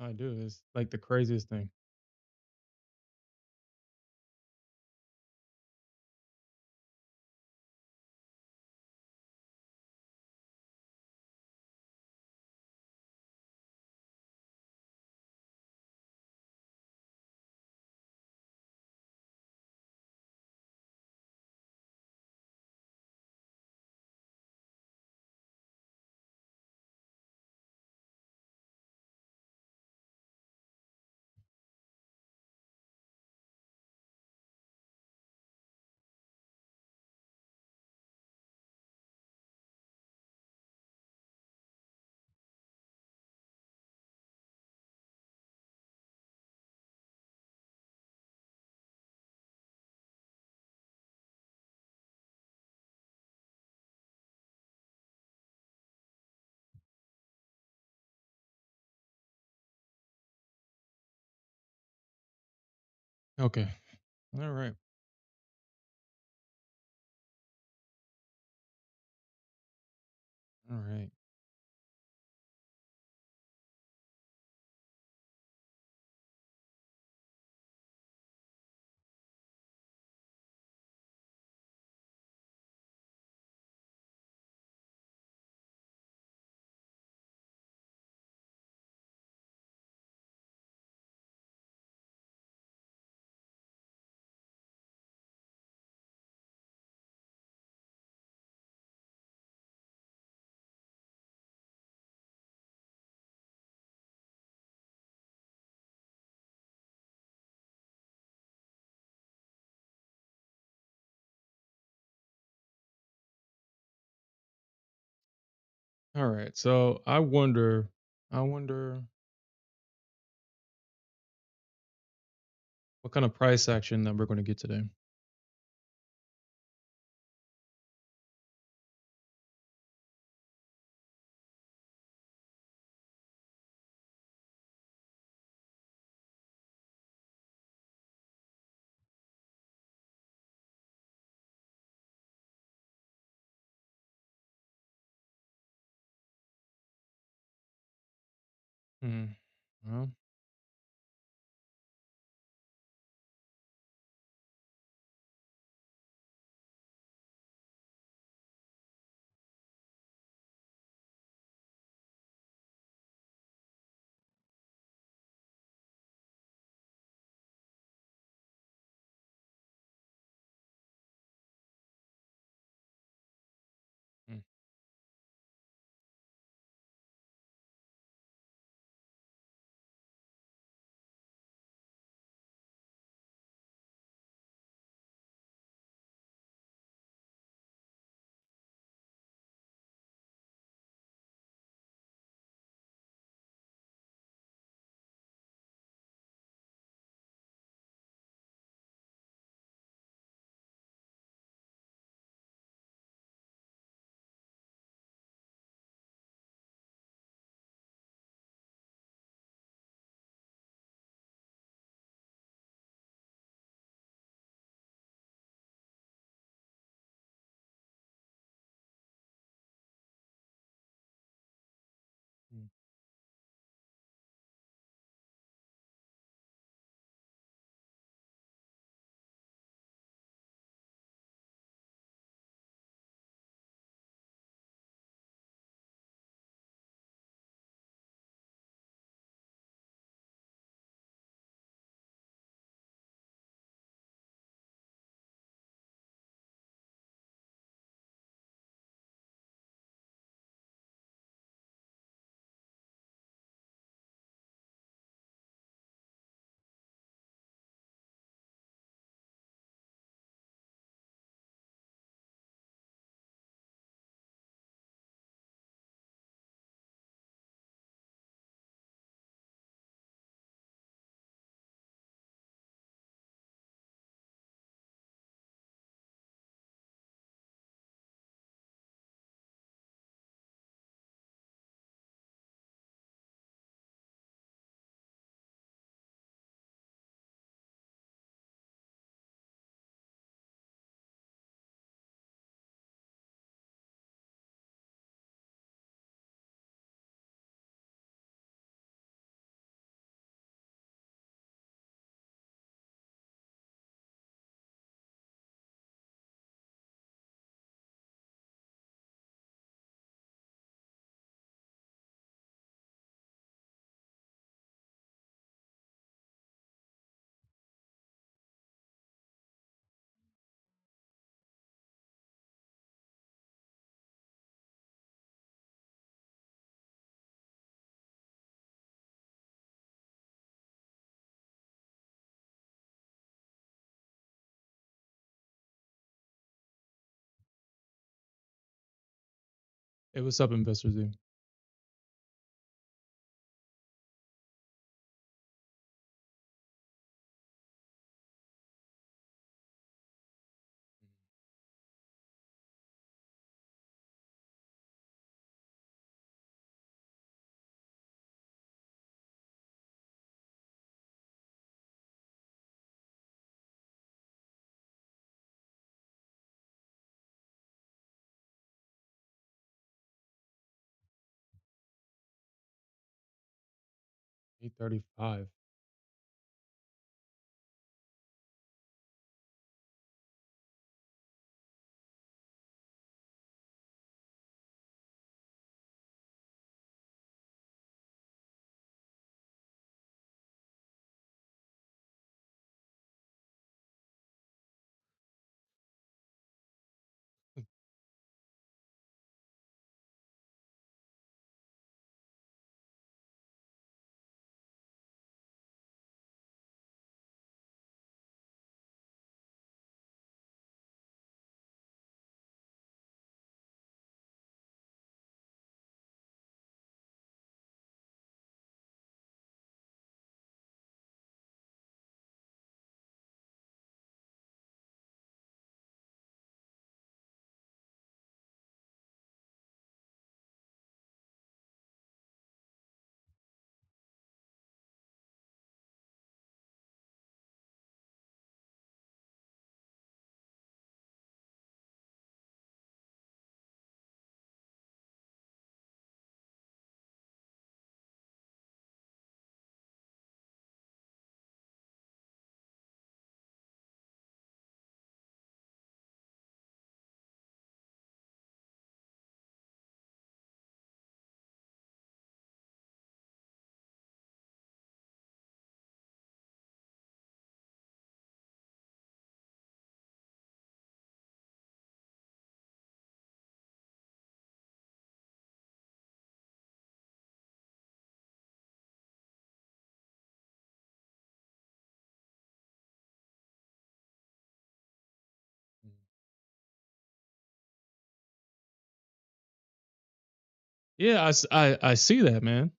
I do. It's like the craziest thing. Okay. All right. All right. All right. So I wonder what kind of price action that we're going to get today. Hmm. Well, mm, Hey, what's up, investors? Dude? 8:35. Yeah, I see that, man.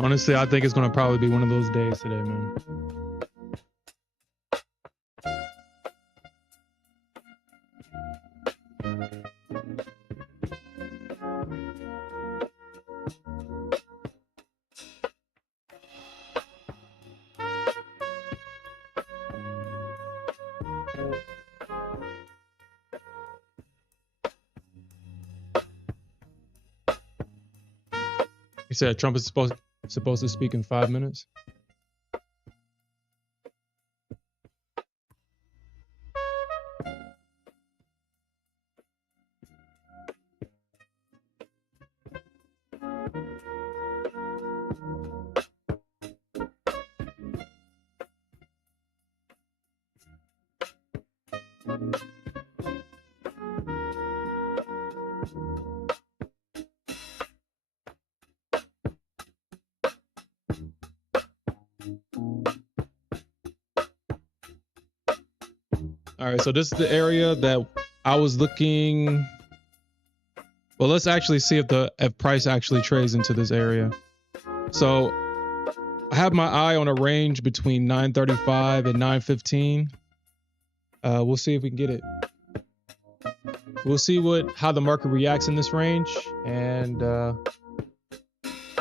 Honestly, I think it's gonna probably be one of those days today, man. You said Trump is supposed to speak in 5 minutes. All right, so this is the area that I was looking. Well, let's actually see if price actually trades into this area. So I have my eye on a range between 935 and 915. We'll see if we can get it. We'll see how the market reacts in this range and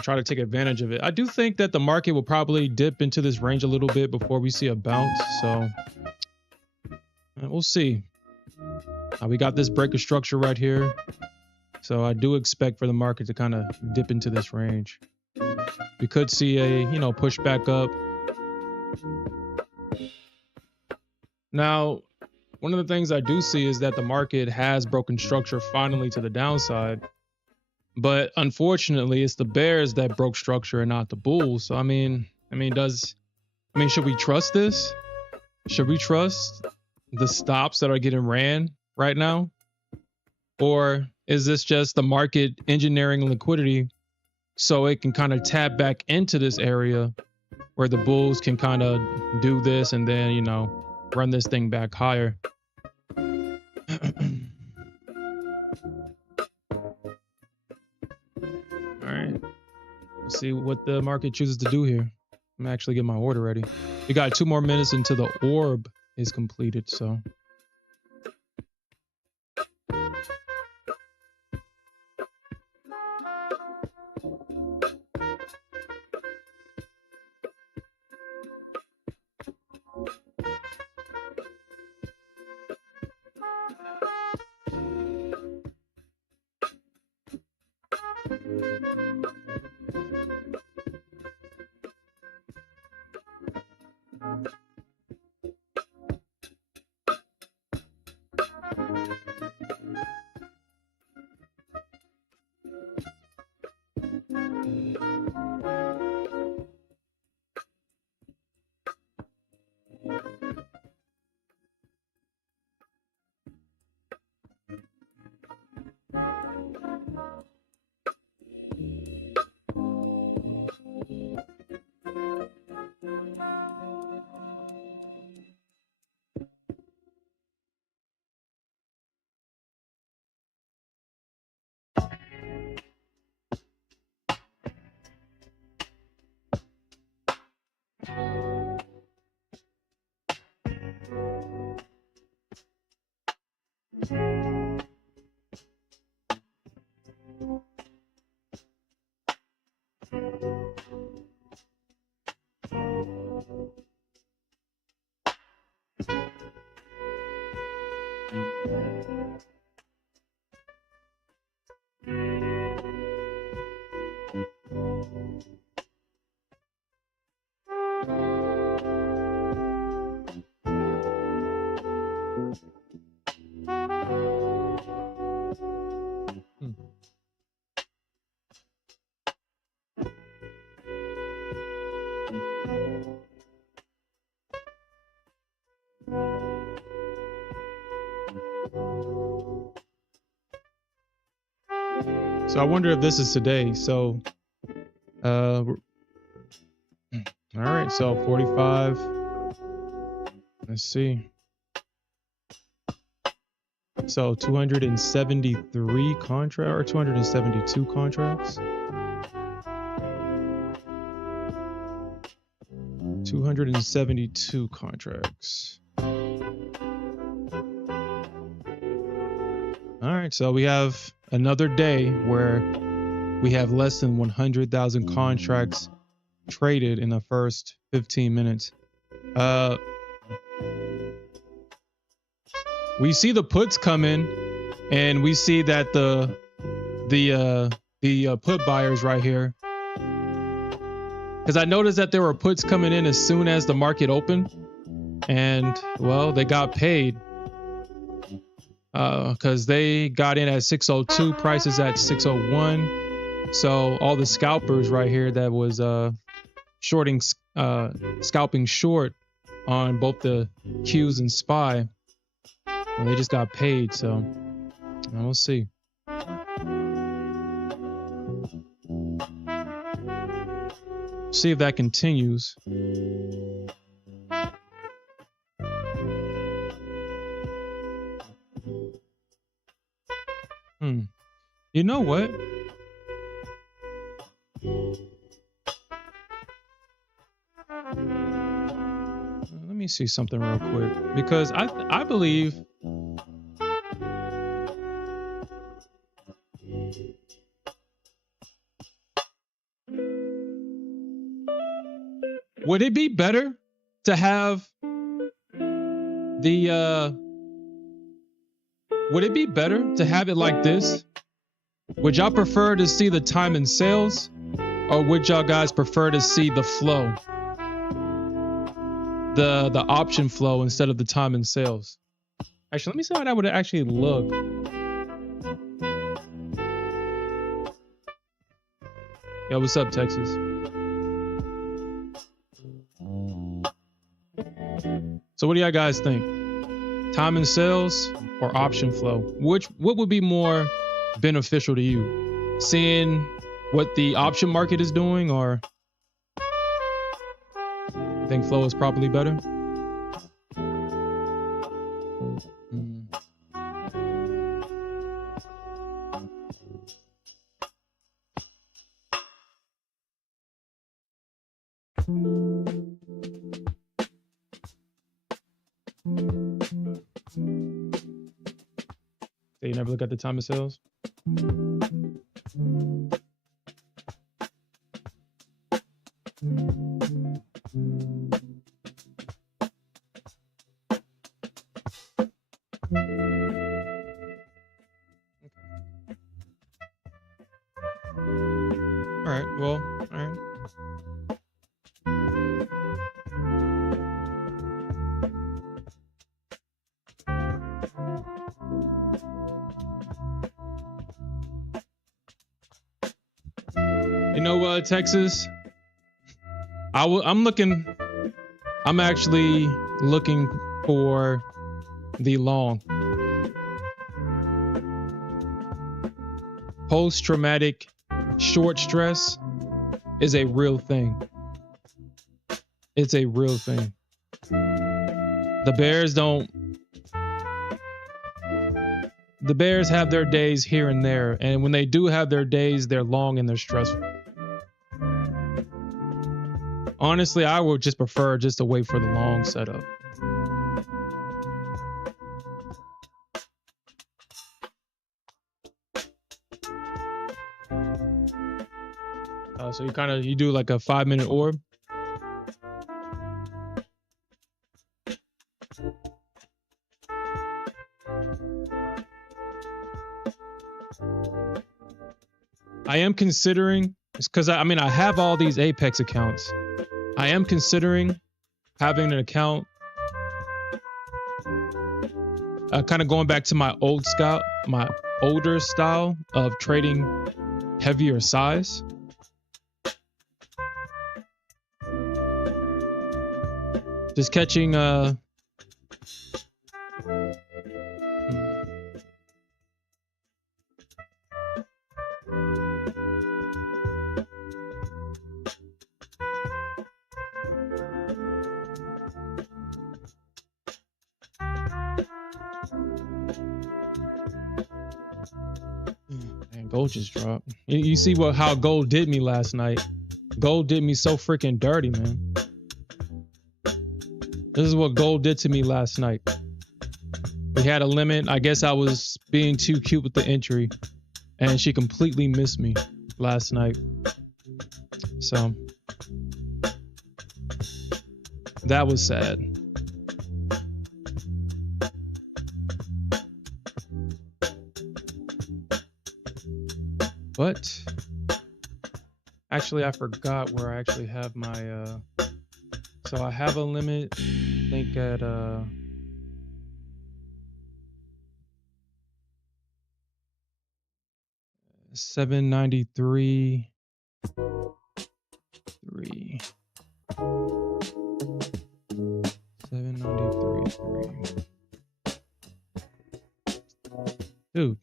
try to take advantage of it. I do think that the market will probably dip into this range a little bit before we see a bounce. So We'll see. We got this breaker structure right here. So I do expect for the market to kind of dip into this range. We could see a, push back up. Now, one of the things I do see is that the market has broken structure finally to the downside. But unfortunately, it's the bears that broke structure and not the bulls. So, should we trust this? Should we trust the stops that are getting ran right now? Or is this just the market engineering liquidity so it can kind of tap back into this area where the bulls can kind of do this and then, run this thing back higher? All right. Let's see what the market chooses to do here. I'm actually getting my order ready. We got 2 more minutes until the orb is completed, so. So I wonder if this is today. So, all right. So 45. Let's see. So 273 contract or 272 contracts. 272 contracts. All right, so we have another day where we have less than 100,000 contracts traded in the first 15 minutes. We see the puts come in, and we see that the put buyers right here, because I noticed that there were puts coming in as soon as the market opened, and well, they got paid. Because they got in at 602, prices at 601. So all the scalpers right here that was scalping short on both the Qs and SPY, well, they just got paid. So we'll see. See if that continues. You know what? Let me see something real quick, because I believe would it be better to have the would it be better to have it like this? Would y'all prefer to see the time in sales, or would y'all guys prefer to see the flow? The option flow instead of the time in sales? Actually, let me see how that would actually look. Yo, what's up, Texas? So what do y'all guys think? Time in sales or option flow? What would be more beneficial to you? Seeing what the option market is doing, or you think flow is probably better? You never look at the time of sales? All right, well, all right. You know what, Texas? I'm actually looking for the long. Post-traumatic short stress is a real thing. It's a real thing. The Bears have their days here and there, and when they do have their days, they're long and they're stressful. Honestly, I would just prefer just to wait for the long setup. So you do like a 5-minute orb. I am considering, because I have all these Apex accounts. I am considering having an account, kind of going back to my older style of trading heavier size. Just catching gold just dropped. You see how gold did me last night. Gold did me so freaking dirty, man. This is what gold did to me last night. We had a limit. I guess I was being too cute with the entry, and she completely missed me last night. So that was sad. But actually, I forgot where I actually have my so I have a limit, I think at 793.3. 793.3. Dude.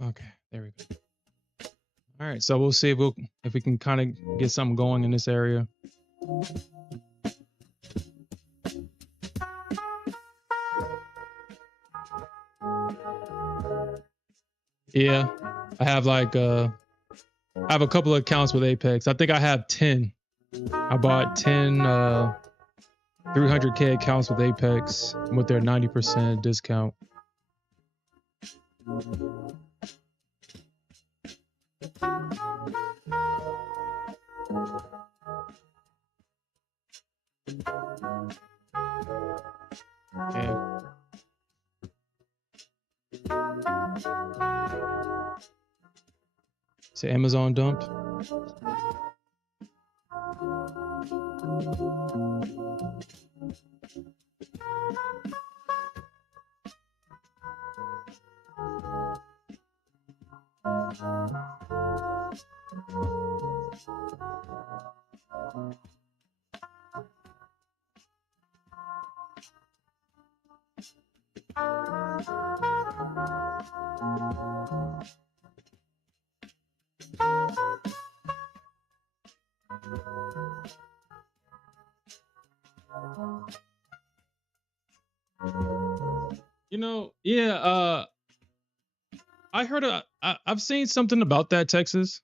Okay, there we go. All right, so we'll see if we can kind of get something going in this area. Yeah, I have a couple of accounts with Apex. I think I have 10 I bought 10 300K accounts with Apex with their 90% discount. Okay. Is it Amazon dumped? You know, yeah, I heard I've seen something about that, Texas.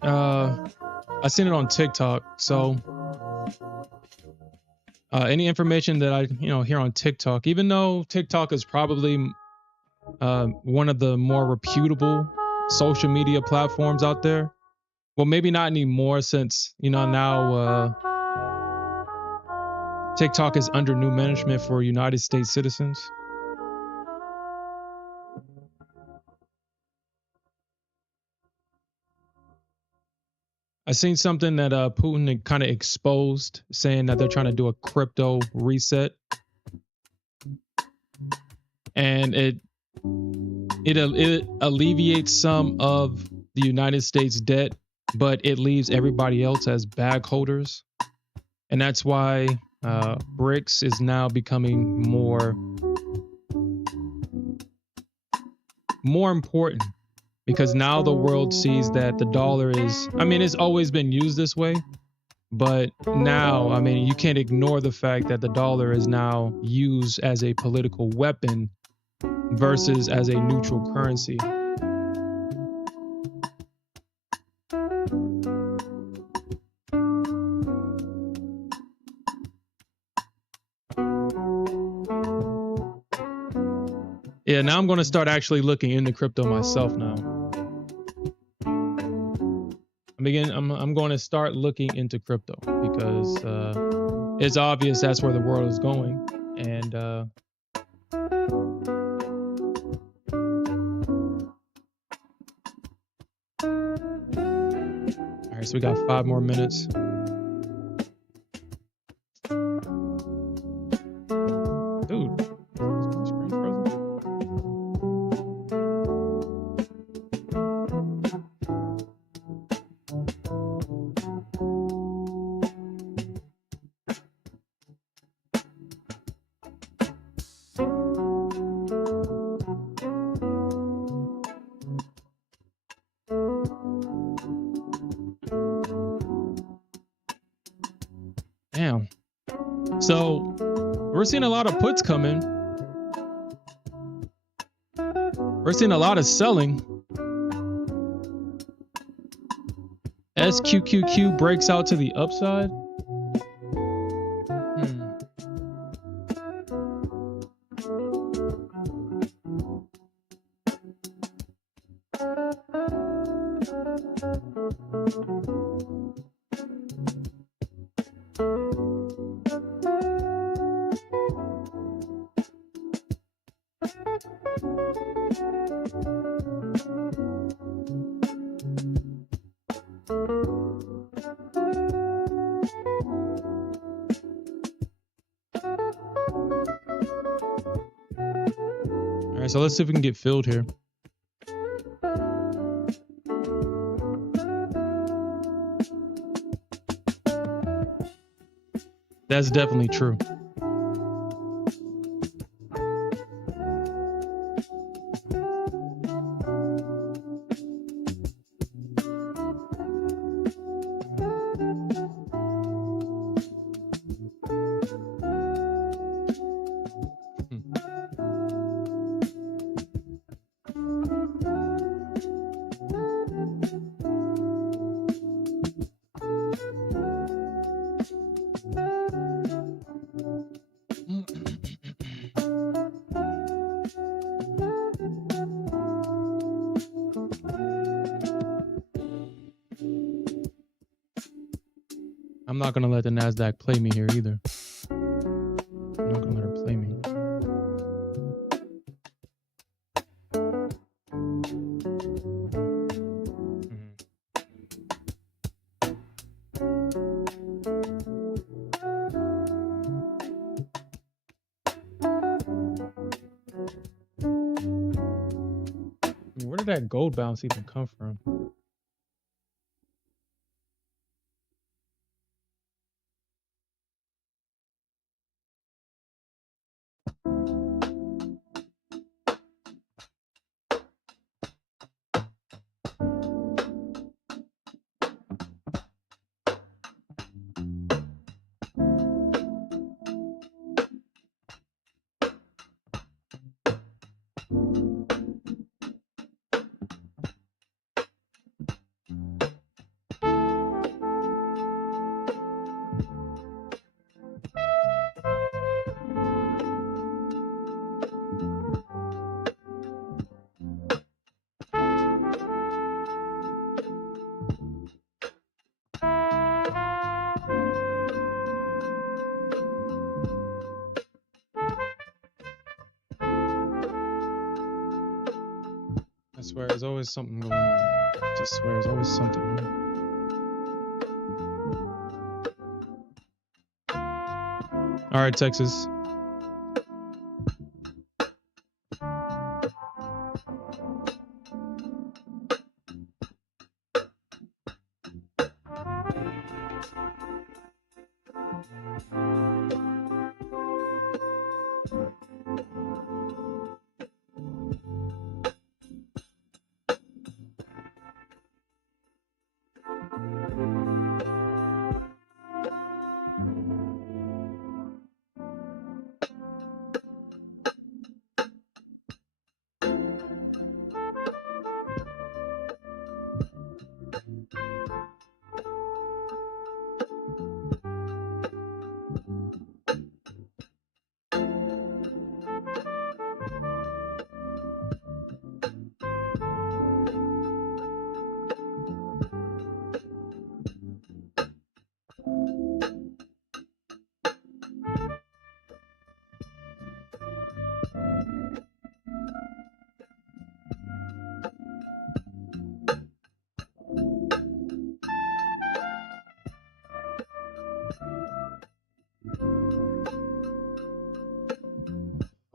I seen it on TikTok. So any information that I hear on TikTok, even though TikTok is probably one of the more reputable social media platforms out there. Well, maybe not anymore since now TikTok is under new management for United States citizens. I seen something that Putin kind of exposed, saying that they're trying to do a crypto reset, and it alleviates some of the United States debt, but it leaves everybody else as bag holders, and that's why BRICS is now becoming more important, because now the world sees that the dollar is, it's always been used this way, but now, you can't ignore the fact that the dollar is now used as a political weapon versus as a neutral currency. Yeah, now I'm going to start actually looking into crypto myself now. I'm going to start looking into crypto because it's obvious that's where the world is going. And all right, so we got 5 more minutes. Dude. Damn. So we're seeing a lot of puts coming. We're seeing a lot of selling. SQQQ breaks out to the upside. All right, so let's see if we can get filled here. That's definitely true. I'm not gonna let the Nasdaq play me here either. I'm not gonna let her play me. I mean, where did that gold bounce even come from? I swear, there's always something going on. I just swear, there's always something. All right, Texas.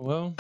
Well,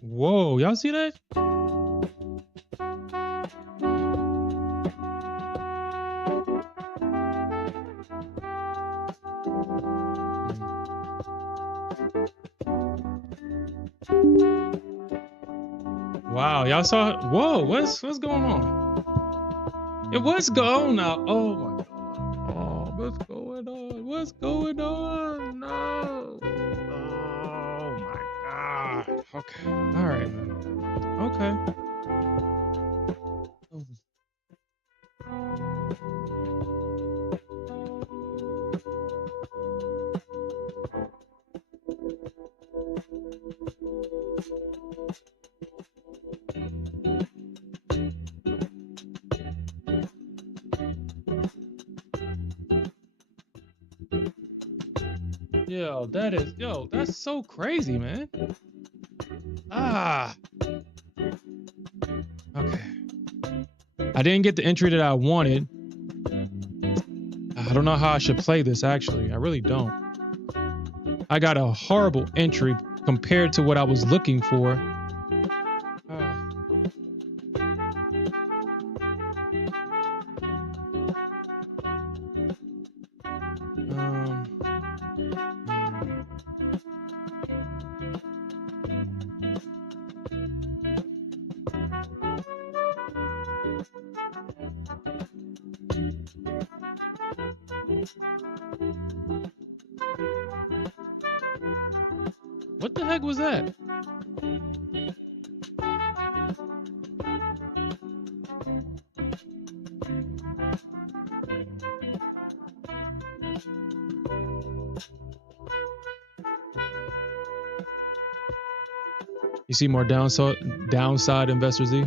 whoa, y'all see that? Wow, y'all saw? Whoa, what's going on? It was going on. Oh my god. Oh, what's going on? What's going on? No. Oh my god. Okay. All right, man. Okay. Yo, that's so crazy, man. Ah. Okay. I didn't get the entry that I wanted. I don't know how I should play this, actually. I really don't. I got a horrible entry compared to what I was looking for. Ah. What the heck was that? You see more downside, Investor Z?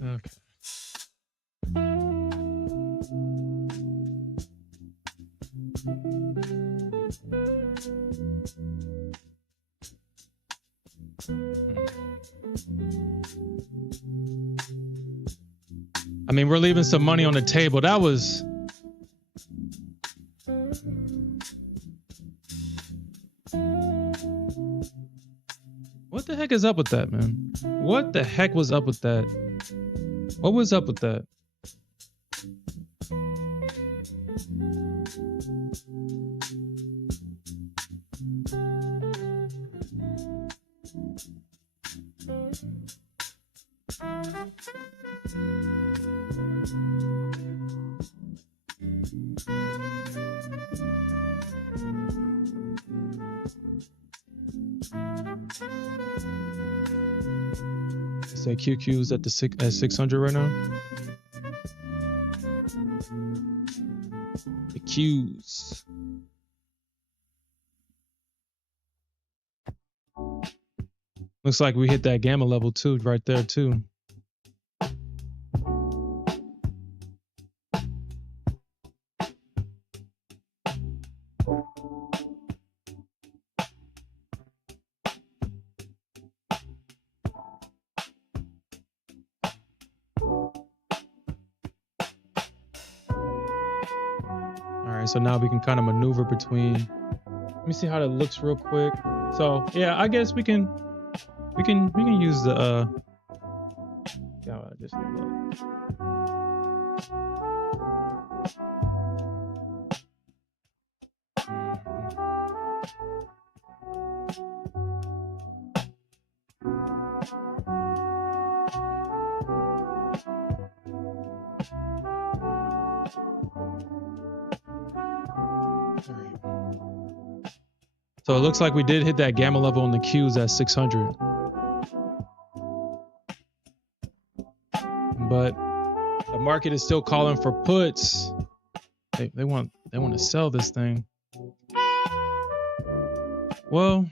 Okay. I mean, we're leaving some money on the table. That was... What the heck is up with that, man? What the heck was up with that? What was up with that? Say QQ's at 600 right now. The Q's. Looks like we hit that gamma level too, right there too. So now we can kind of maneuver between. Let me see how that looks real quick. So yeah, I guess we can use the yeah, just look. So it looks like we did hit that gamma level on the Qs at 600. But the market is still calling for puts. They want to sell this thing. Well,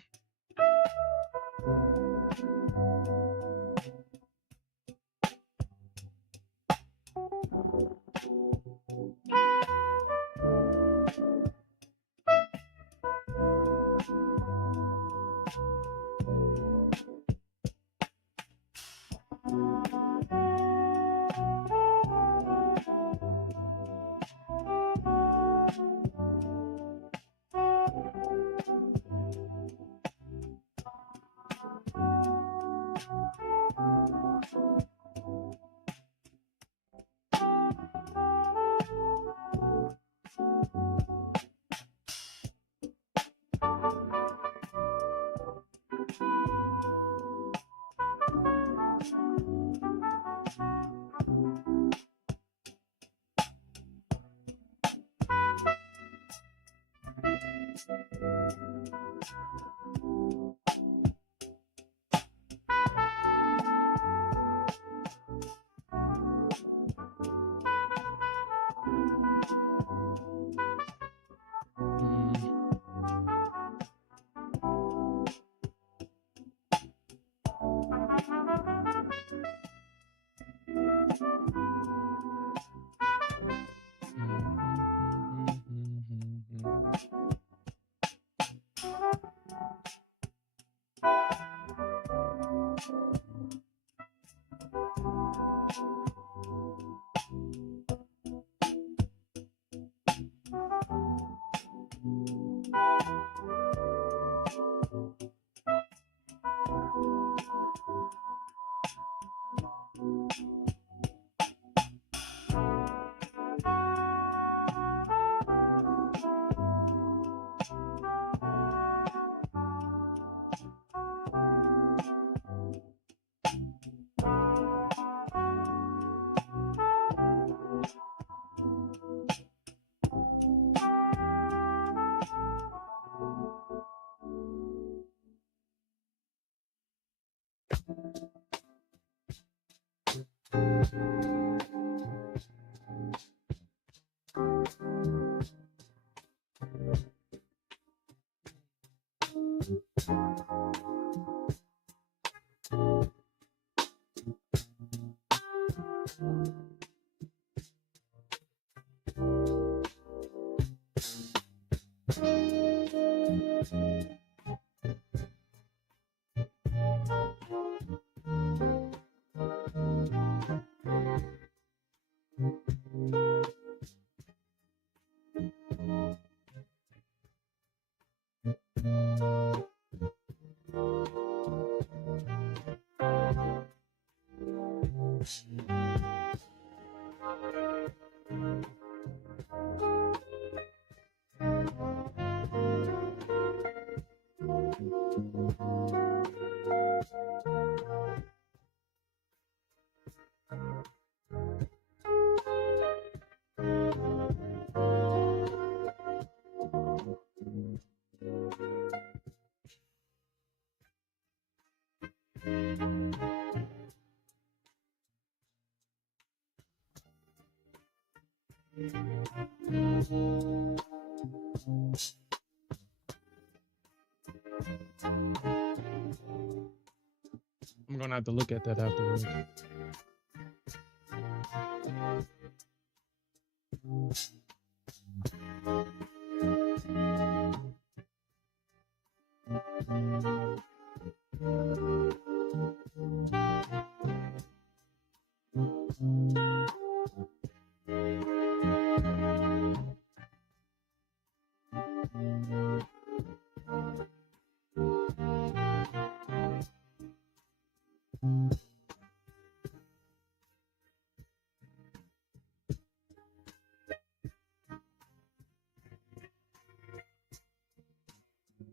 I'm gonna have to look at that afterwards.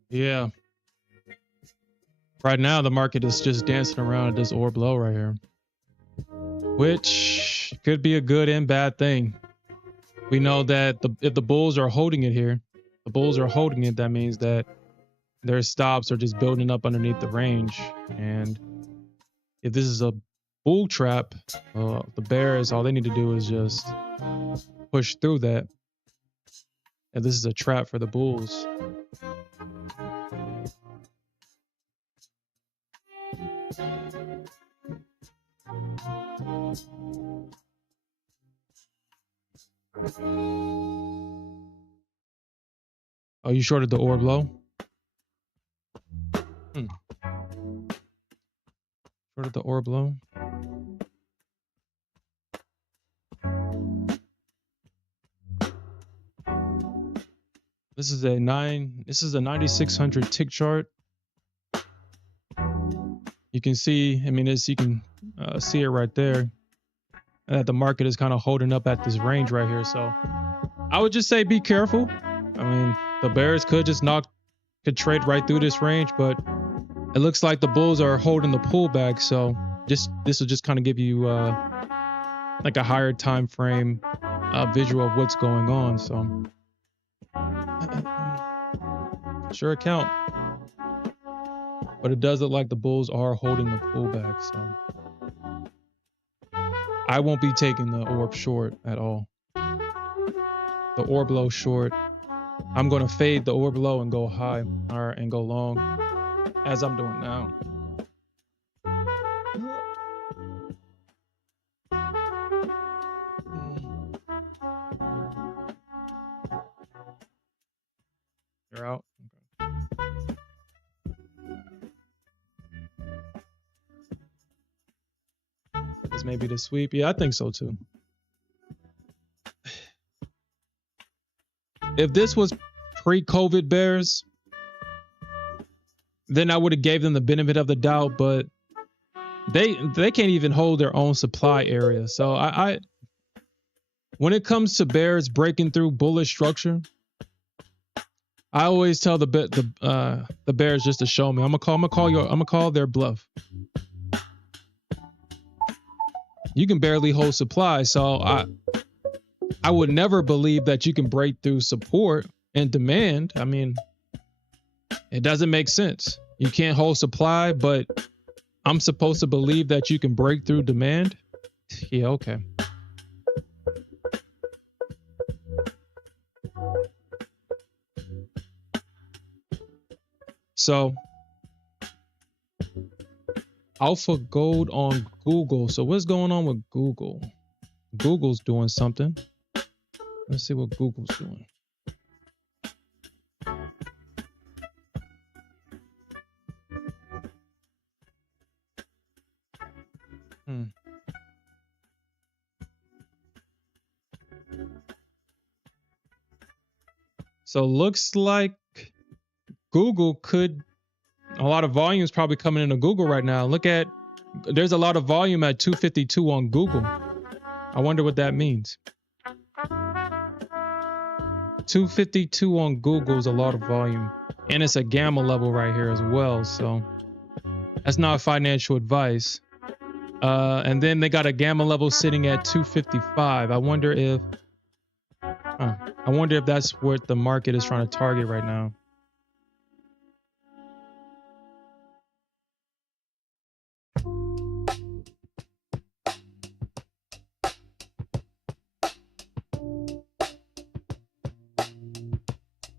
Yeah. Right now, the market is just dancing around at this orb low right here, which could be a good and bad thing. We know that if the bulls are holding it here, the bulls are holding it. That means that their stops are just building up underneath the range. And if this is a bull trap, the bears, all they need to do is just push through that. And this is a trap for the bulls. Oh, you shorted the orb low? Shorted the orb low? This is a 9600 tick chart. You can see, I mean, you can see it right there, that the market is kind of holding up at this range right here. So I would just say be careful. I mean, the bears could trade right through this range, but it looks like the bulls are holding the pullback. So this will just kind of give you like a higher time frame visual of what's going on. So sure account, but it does look like the bulls are holding the pullback. So I won't be taking the orb short at all. The orb low short. I'm going to fade the orb low and go high, and go long, as I'm doing now. You're out. Okay. This may be the sweep. Yeah, I think so too. If this was pre-COVID bears, then I would have gave them the benefit of the doubt, but they can't even hold their own supply area. So I when it comes to bears breaking through bullish structure, I always tell the bears just to show me. I'm gonna call their bluff. You can barely hold supply, so I would never believe that you can break through support and demand. I mean, it doesn't make sense. You can't hold supply, but I'm supposed to believe that you can break through demand? Yeah, okay. So, Alpha Gold on Google. So what's going on with Google? Google's doing something. Let's see what Google's doing. So looks like Google a lot of volume is probably coming into Google right now. There's a lot of volume at 252 on Google. I wonder what that means. 252 on Google is a lot of volume, and it's a gamma level right here as well. So that's not financial advice. And then they got a gamma level sitting at 255. I wonder if that's what the market is trying to target right now.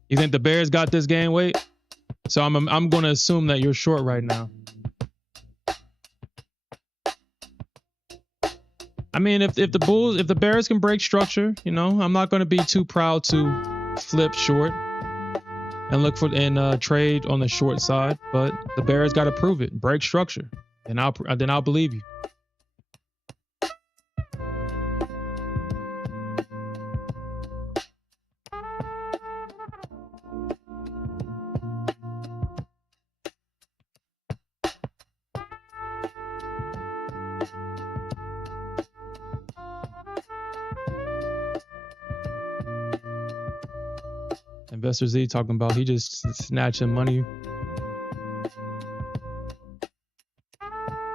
You think the bears got this game weight? So I'm going to assume that you're short right now. I mean, if the bears can break structure, you know, I'm not going to be too proud to flip short and look for trade on the short side. But the bears got to prove it, break structure, and then I'll believe you. Investor Z talking about he just snatching money.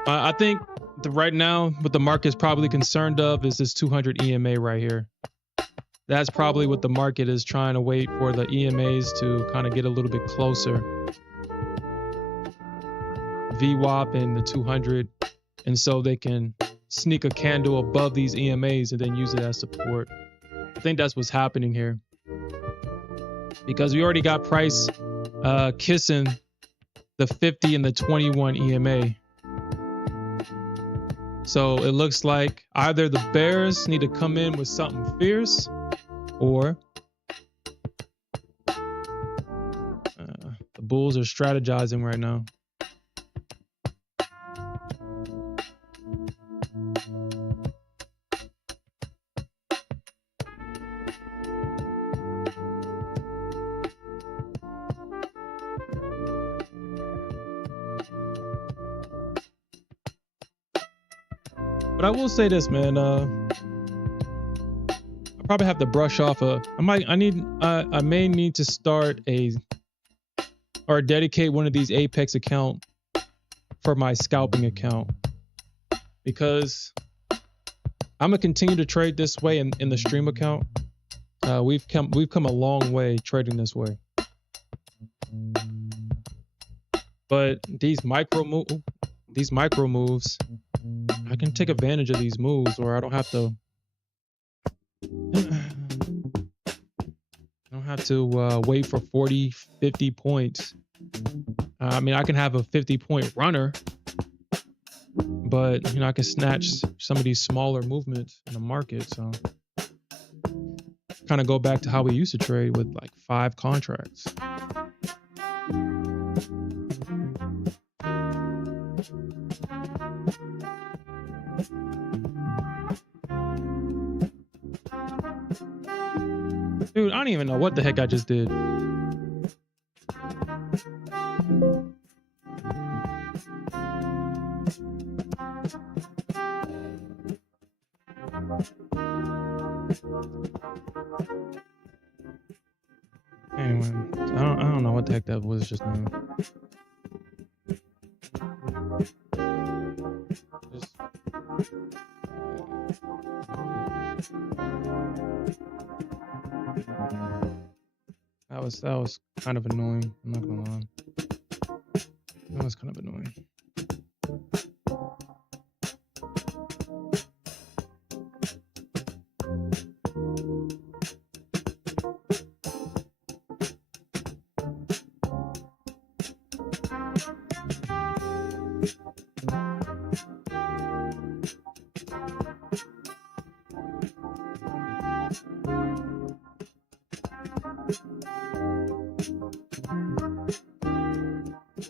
I think right now what the market is probably concerned of is this 200 EMA right here. That's probably what the market is trying to wait for, the EMAs to kind of get a little bit closer. VWAP and the 200, and so they can sneak a candle above these EMAs and then use it as support. I think that's what's happening here, because we already got price kissing the 50 and the 21 EMA. So it looks like either the bears need to come in with something fierce, or the bulls are strategizing right now. But I will say this, man. I probably have to brush off I may need to start or dedicate one of these Apex account for my scalping account, because I'm gonna continue to trade this way in the stream account. We've come a long way trading this way. But these micro moves, I can take advantage of these moves, or I don't have to. Wait for 40, 50 points. I mean, I can have a 50-point runner, but I can snatch some of these smaller movements in the market. So, kind of go back to how we used to trade with like 5 contracts. Dude, I don't even know what the heck I just did. Anyway, I don't know what the heck that was just now. That was kind of annoying. I'm not gonna lie. That was kind of annoying.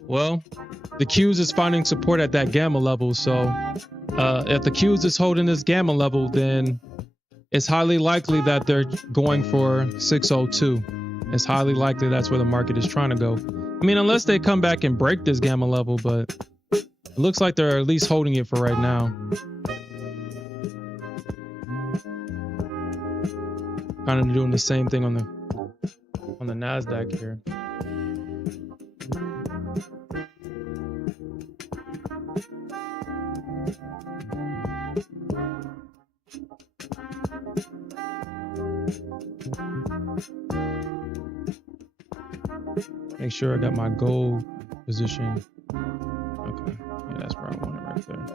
Well, the Qs is finding support at that gamma level. So if the Qs is holding this gamma level, then it's highly likely that they're going for 602. It's highly likely that's where the market is trying to go. I mean, unless they come back and break this gamma level, but it looks like they're at least holding it for right now. Kind of doing the same thing on the Nasdaq here. Make sure I got my gold position. Okay, yeah, that's where I want it right there.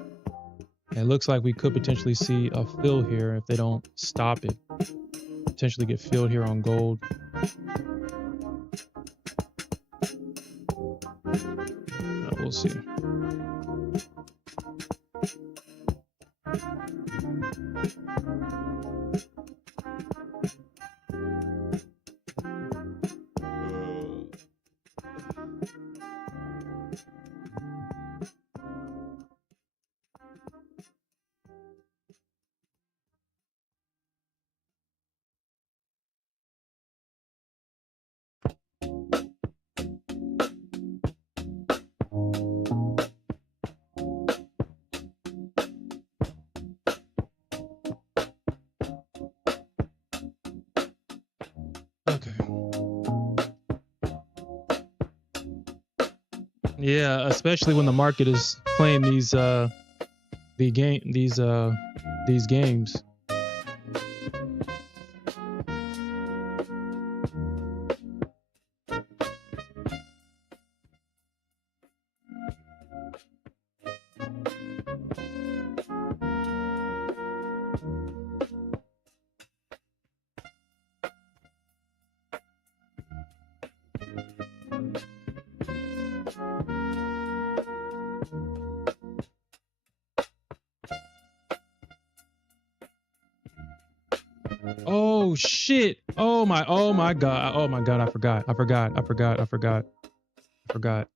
And it looks like we could potentially see a fill here if they don't stop it. Potentially get filled here on gold. We'll see. Yeah, especially when the market is playing these games. Oh shit. Oh my god. Oh my god. I forgot.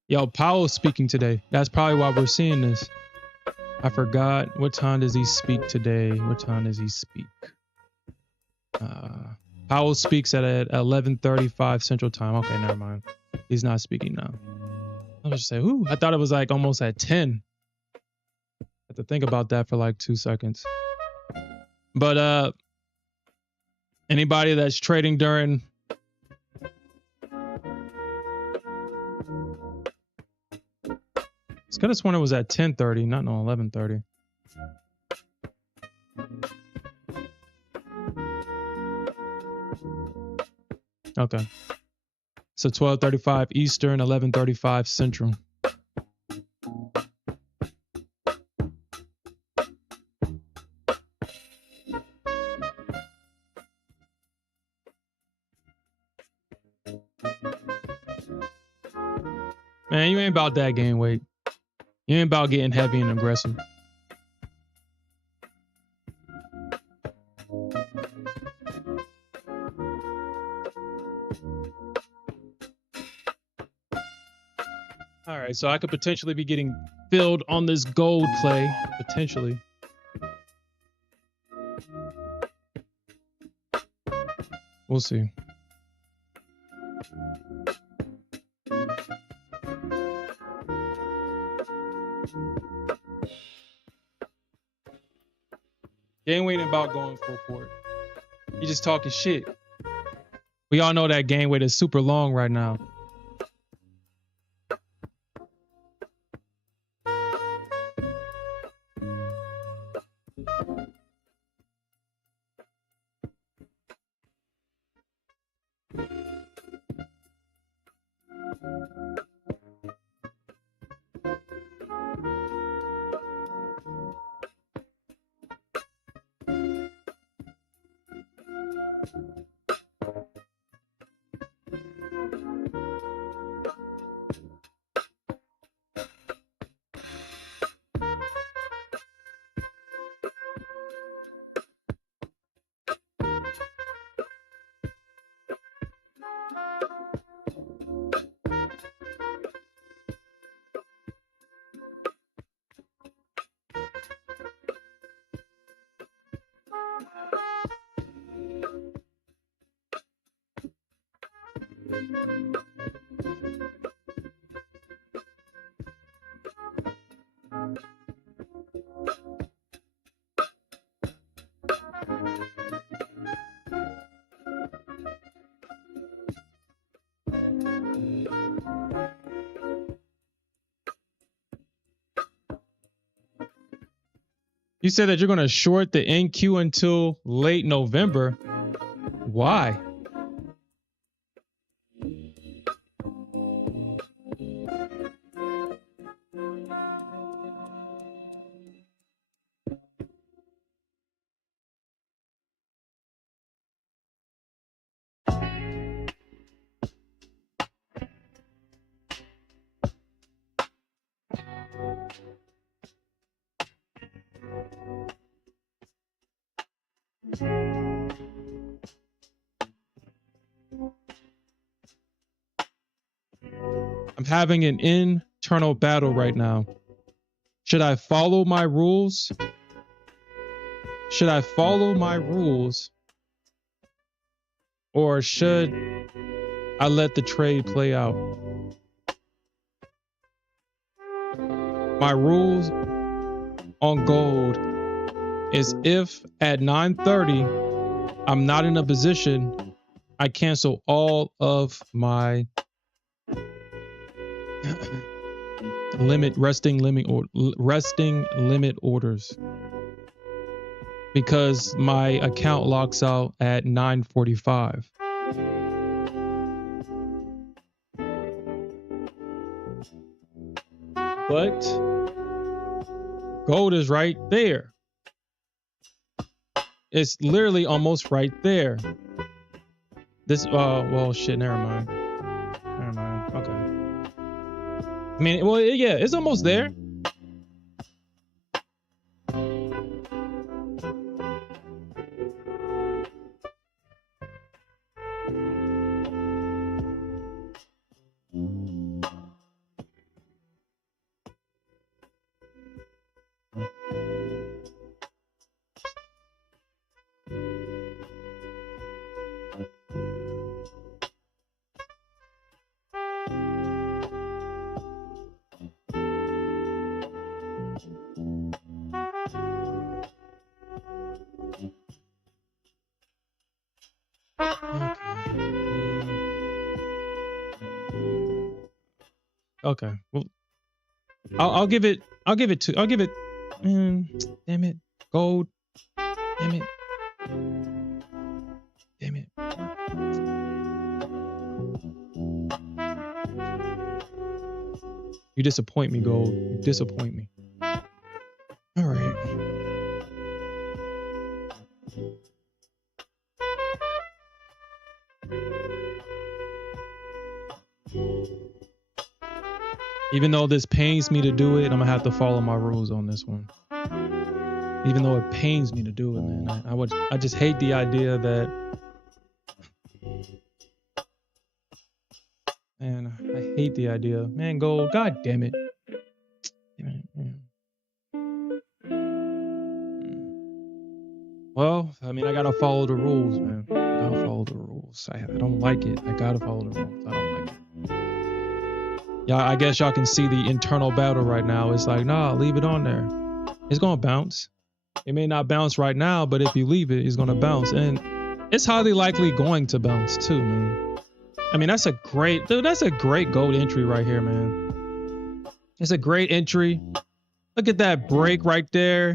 Yo, Powell's speaking today. That's probably why we're seeing this. I forgot. What time does he speak today? What time does he speak? Powell speaks at 11:35 Central Time. Okay, never mind. He's not speaking now. I was just say, ooh, I thought it was like almost at 10. I have to think about that for like 2 seconds. But anybody that's trading during I could have sworn it was at 10:30, not no 11:30. Okay. So 12:35 Eastern, 11:35 Central. Man, you ain't about that gain weight. You ain't about getting heavy and aggressive. All right, so I could potentially be getting filled on this gold play, potentially. We'll see. Gain weight ain't about going full for it. You just talking shit. We all know that gain weight is super long right now. You said that you're going to short the NQ until late November. Why? I'm having an internal battle right now. Should I follow my rules? Should I follow my rules? Or should I let the trade play out? My rules on gold is if at 9:30 I'm not in a position, I cancel all of my resting limit orders because my account locks out at 9:45. But gold is right there. It's literally almost right there. This well shit, never mind. Okay. I mean, well, yeah, it's almost there. Okay. Well, I'll give it two. I'll give it. Damn it. Gold. Damn it. Damn it. You disappoint me, gold. You disappoint me. All right. Even though this pains me to do it, I'm gonna have to follow my rules on this one. Even though it pains me to do it, man. I just hate the idea that, man, I hate the idea. Man, gold, god damn it. Well, I mean, I gotta follow the rules, man. I gotta follow the rules. I don't like it. I gotta follow the rules. I don't like it. Yeah, I guess y'all can see the internal battle right now. It's like, nah, leave it on there. It's gonna bounce. It may not bounce right now, but if you leave it, it's gonna bounce. And it's highly likely going to bounce too, man. I mean, that's a great gold entry right here, man. It's a great entry. Look at that break right there.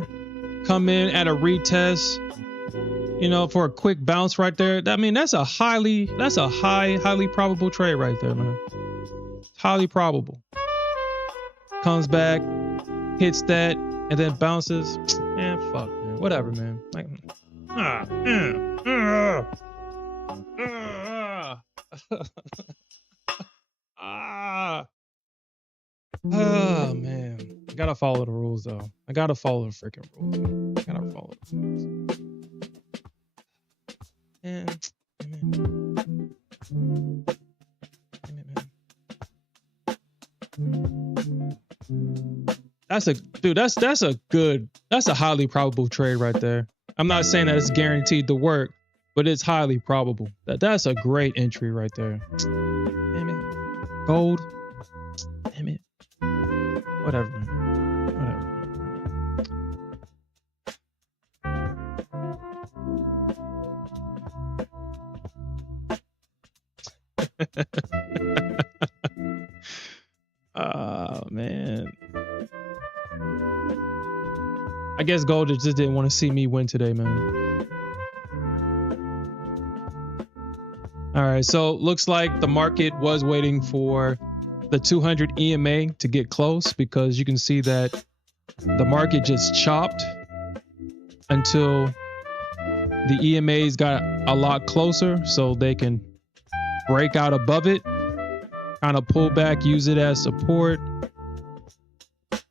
Come in at a retest, you know, for a quick bounce right there. I mean, that's a highly probable trade right there, man. Highly probable. Comes back, hits that, and then bounces. Man, fuck, man. Whatever, man. Like, oh man, I gotta follow the rules though. I gotta follow the freaking rules. Man. I gotta follow the rules. Man, that's a highly probable trade right there. I'm not saying that it's guaranteed to work, but it's highly probable. That's a great entry right there. Damn it. Gold. Damn it. Whatever, man. Oh man. I guess gold just didn't want to see me win today, man. All right, so looks like the market was waiting for the 200 EMA to get close, because you can see that the market just chopped until the EMAs got a lot closer, so they can break out above it, kind of pull back, use it as support,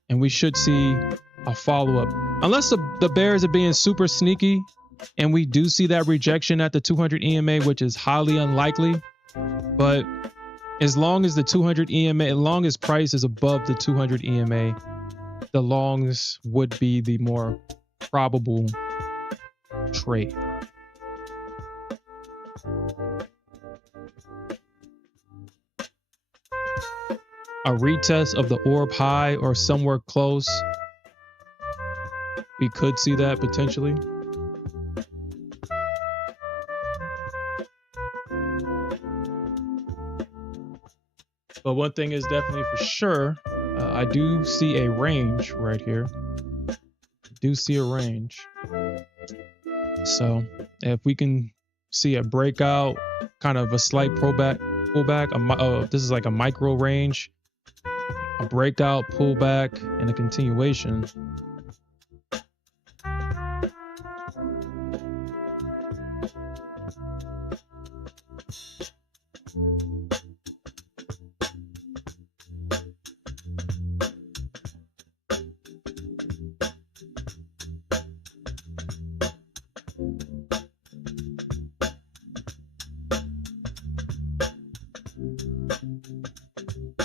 and we should see a follow-up. Unless the bears are being super sneaky and we do see that rejection at the 200 EMA, which is highly unlikely. But as long as the 200 EMA, as long as price is above the 200 EMA, the longs would be the more probable trade. A retest of the orb high or somewhere close. We could see that potentially. But one thing is definitely for sure, I do see a range right here. I do see a range. So if we can see a breakout, kind of a slight pullback, this is like a micro range, a breakout, pullback, and a continuation.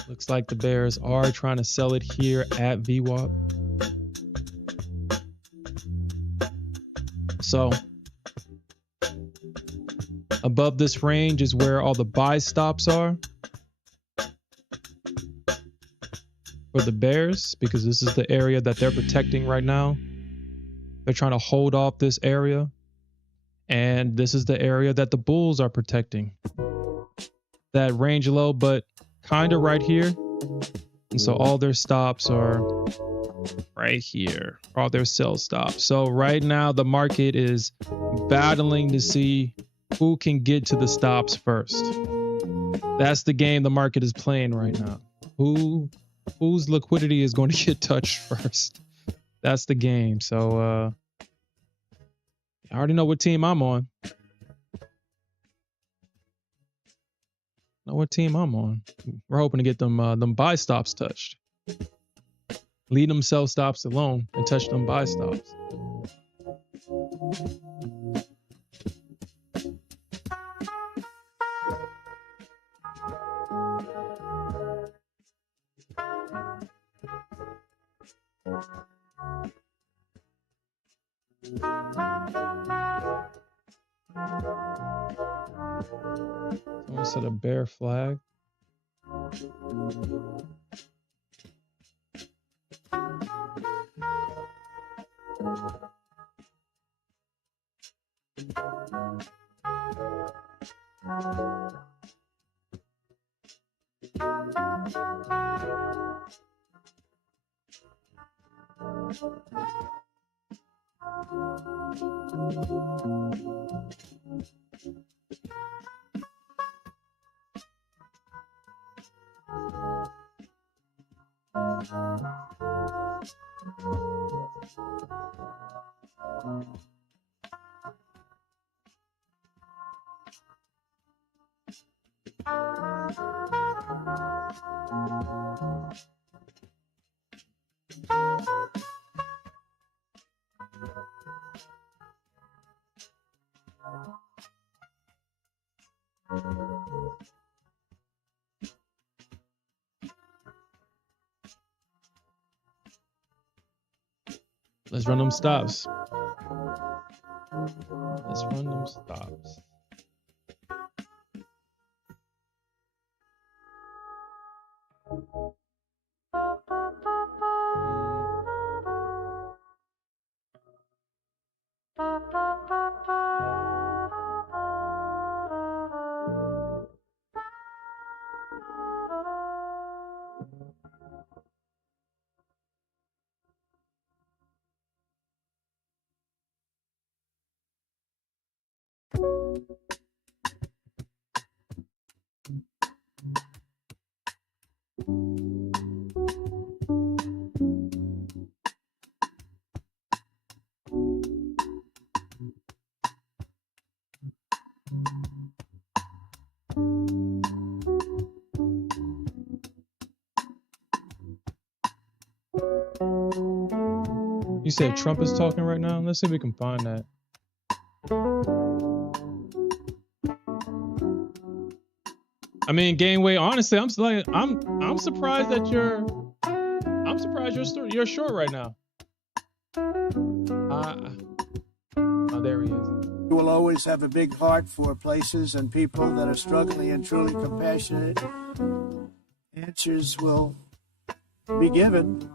Looks like the bears are trying to sell it here at VWAP. So above this range is where all the buy stops are for the bears, because this is the area that they're protecting right now. They're trying to hold off this area, and this is the area that the bulls are protecting. That range low, but kind of right here And so all their stops are right here, all their sell stops. So right now the market is battling to see who can get to the stops first. That's the game the market is playing right now. Whose liquidity is going to get touched first? That's the game. So I already know what team I'm on. Know what team I'm on. We're hoping to get them buy stops touched. Leave them sell stops alone and touch them buy stops. Someone said a bear flag. Let's run them stops. Let's run them stops. You said Trump is talking right now? Let's see if we can find that. I mean, Gainway, honestly, I'm surprised that you're short right now. Oh, there he is. You will always have a big heart for places and people that are struggling and truly compassionate. Answers will be given.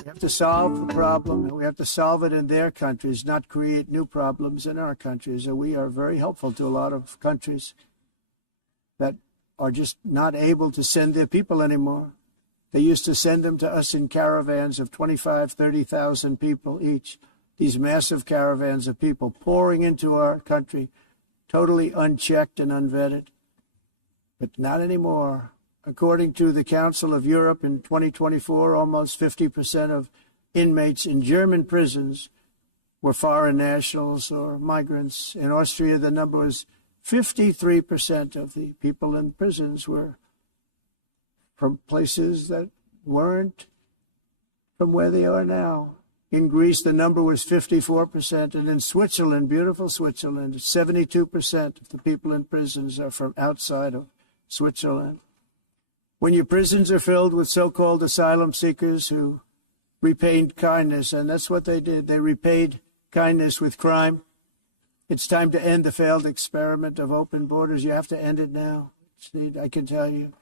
We have to solve the problem, and we have to solve it in their countries, not create new problems in our countries. And we are very helpful to a lot of countries that are just not able to send their people anymore. They used to send them to us in caravans of 25, 30,000 people each. These massive caravans of people pouring into our country, totally unchecked and unvetted. But not anymore. According to the Council of Europe in 2024, almost 50% of inmates in German prisons were foreign nationals or migrants. In Austria, the number was 53% of the people in prisons were from places that weren't from where they are now. In Greece, the number was 54%, and in Switzerland, beautiful Switzerland, 72% of the people in prisons are from outside of Switzerland. When your prisons are filled with so-called asylum seekers who repaid kindness, and that's what they did, they repaid kindness with crime, it's time to end the failed experiment of open borders. You have to end it now. I can tell you.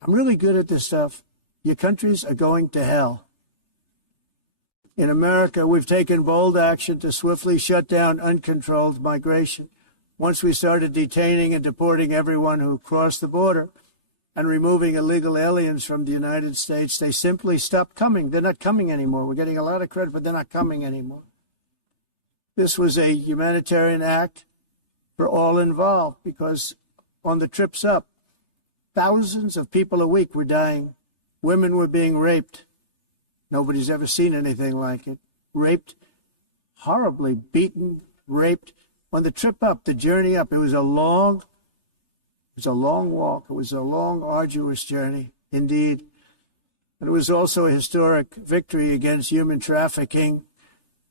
I'm really good at this stuff. Your countries are going to hell. In America, we've taken bold action to swiftly shut down uncontrolled migration. Once we started detaining and deporting everyone who crossed the border, and removing illegal aliens from the United States, they simply stopped coming. They're not coming anymore. We're getting a lot of credit, but they're not coming anymore. This was a humanitarian act for all involved, because on the trips up, thousands of people a week were dying. Women were being raped. Nobody's ever seen anything like it. Raped, horribly beaten, raped. On the trip up, the journey up, it was a long walk. It was a long, arduous journey, indeed. And it was also a historic victory against human trafficking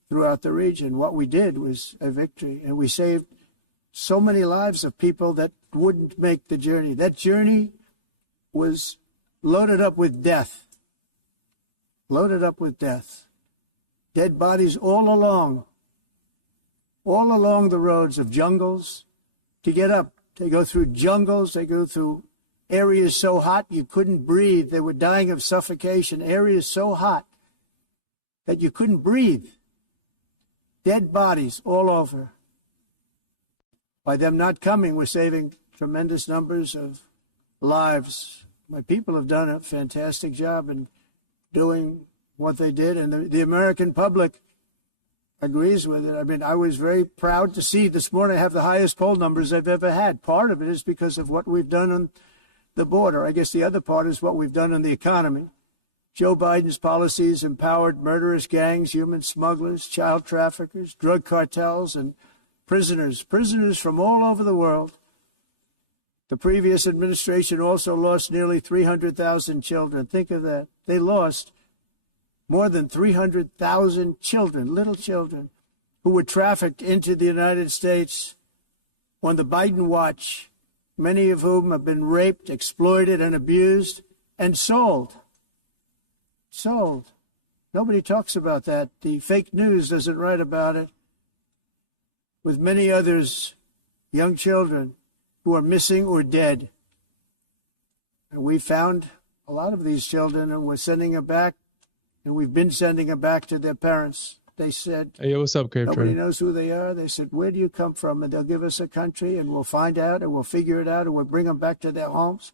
throughout the region. What we did was a victory, and we saved so many lives of people that wouldn't make the journey. That journey was loaded up with death. Loaded up with death. Dead bodies all along the roads of jungles. To get up, they go through jungles, they go through areas so hot you couldn't breathe. They were dying of suffocation, areas so hot that you couldn't breathe. Dead bodies all over. By them not coming, we're saving tremendous numbers of lives. My people have done a fantastic job in doing what they did, and the American public agrees with it. I mean, I was very proud to see this morning I have the highest poll numbers I've ever had. Part of it is because of what we've done on the border. I guess the other part is what we've done on the economy. Joe Biden's policies empowered murderous gangs, human smugglers, child traffickers, drug cartels, and prisoners from all over the world. The previous administration also lost nearly 300,000 children. Think of that. They lost more than 300,000 children, little children, who were trafficked into the United States on the Biden watch, many of whom have been raped, exploited, and abused, and sold. Sold. Nobody talks about that. The fake news doesn't write about it. With many others, young children who are missing or dead. And we found a lot of these children, and we're sending them back, and we've been sending them back to their parents. They said, "Hey, what's up, Cape nobody Trader? knows who they are." They said, "Where do you come from?" And they'll give us a country, and we'll find out, and we'll figure it out, and we'll bring them back to their homes.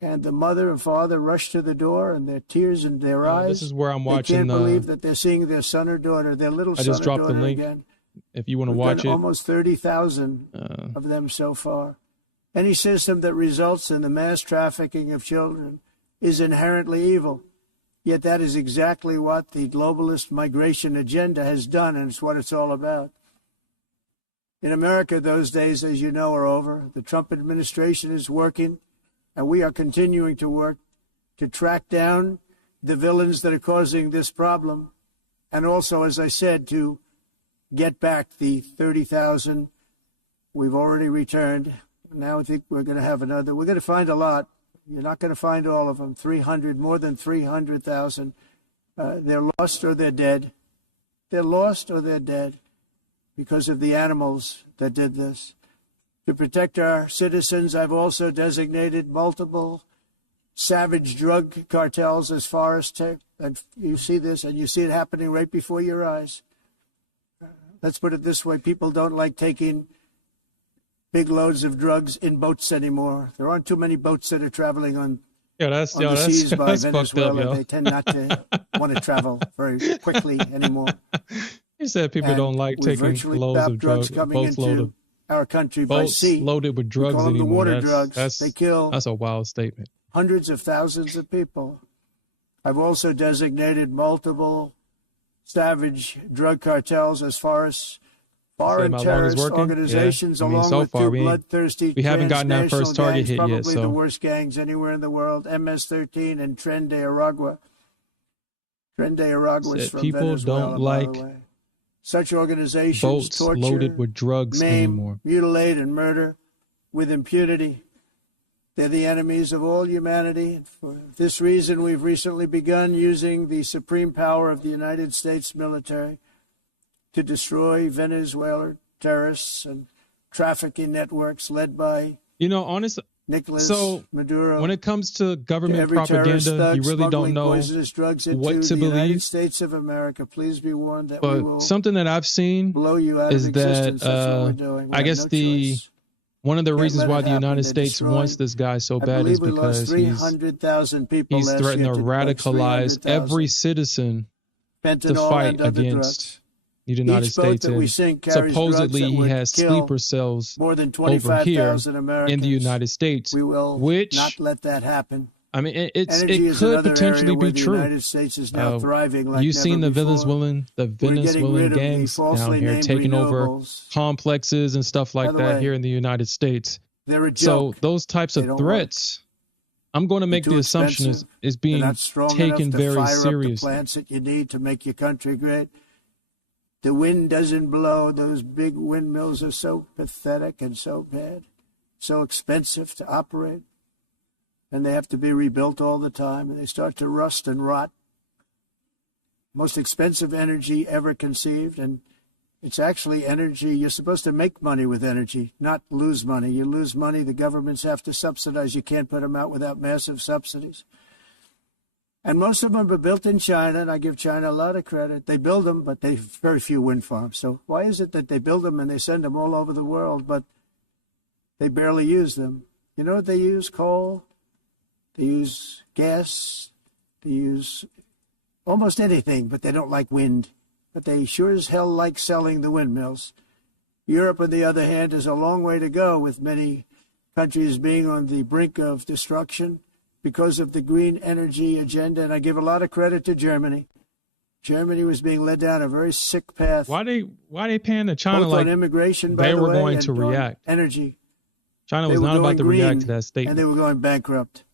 And the mother and father rush to the door, and their tears in their eyes. This is where I'm They watching. can't believe that they're seeing their son or daughter, their little I son just or dropped the daughter link. again. If you want to We've watch done it, almost 30,000 of them so far. Any system that results in the mass trafficking of children is inherently evil. Yet that is exactly what the globalist migration agenda has done, and it's what it's all about. In America, those days, as you know, are over. The Trump administration is working, and we are continuing to work to track down the villains that are causing this problem, and also, as I said, to get back the 30,000 we've already returned. Now I think we're going to have another. We're going to find a lot. You're not going to find all of them. 300, more than 300,000. They're lost or they're dead. They're lost or they're dead because of the animals that did this. To protect our citizens, I've also designated multiple savage drug cartels as far as and you see this, and you see it happening right before your eyes. Let's put it this way. People don't like taking big loads of drugs in boats anymore. There aren't too many boats that are traveling on the seas by Venezuela. They tend not to want to travel very quickly anymore. You said people don't like taking loads of drugs coming into our country by sea. Boats loaded with drugs we call them anymore. The water drugs. They kill that's a wild statement. Hundreds of thousands of people. I've also designated multiple savage drug cartels as far as foreign terrorist organizations, along with two bloodthirsty we haven't gotten that first target hit probably yet. So the worst gangs anywhere in the world, MS-13 and Tren de Aragua. Tren de Aragua is from people Venezuela, don't like such organizations boats torture, loaded with drugs maim, anymore. mutilate, and murder with impunity. They're the enemies of all humanity. For this reason, we've recently begun using the supreme power of the United States military to destroy Venezuelan terrorists and trafficking networks led by honestly, Nicolas Maduro. When it comes to government to propaganda, you really don't know what to the believe. United States of America. Please be warned that but we will something that I've seen blow you out is of existence. that That's what we're doing. I guess the choice. One of the Can't reasons let why it the happen. United They're States wants destroying. this guy so I bad is believe we lost because he's 300,000 people last threatened year to to drugs, radicalize every 300,000. citizen to Fentanyl fight and other against drugs. the United Each boat States. that we And sink carries drugs supposedly that he would has kill sleeper cells more than over here 25,000 in the Americans. United States, We will not which, let that happen. I mean, Energy it is could another area potentially where be the true. United States is now thriving like You've never seen the before. We're getting Venezuelan rid of the gangs down falsely here named taking over renewables. complexes and stuff By like the that way, here in the United States. they're a So joke. those types They of don't work. threats, I'm going to They're make too the assumption expensive. is They're being not strong enough taken to very fire up the seriously. plants that you need to make your country great. The wind doesn't blow. Those big windmills are so pathetic and so bad, so expensive to operate. And they have to be rebuilt all the time, and they start to rust and rot. Most expensive energy ever conceived, and it's actually energy. You're supposed to make money with energy, not lose money. You lose money, the governments have to subsidize. You can't put them out without massive subsidies. And most of them are built in China, and I give China a lot of credit. They build them, but they have very few wind farms. So why is it that they build them and they send them all over the world, but they barely use them? You know what they use? Coal. They use gas. They use almost anything, but they don't like wind. But they sure as hell like selling the windmills. Europe, on the other hand, has a long way to go, with many countries being on the brink of destruction because of the green energy agenda. And I give a lot of credit to Germany. Germany was being led down a very sick path. Why they paying to China both like on immigration, by they the were way, going and to on react? energy. China They was were not about going to react to green, that statement. and they were going bankrupt.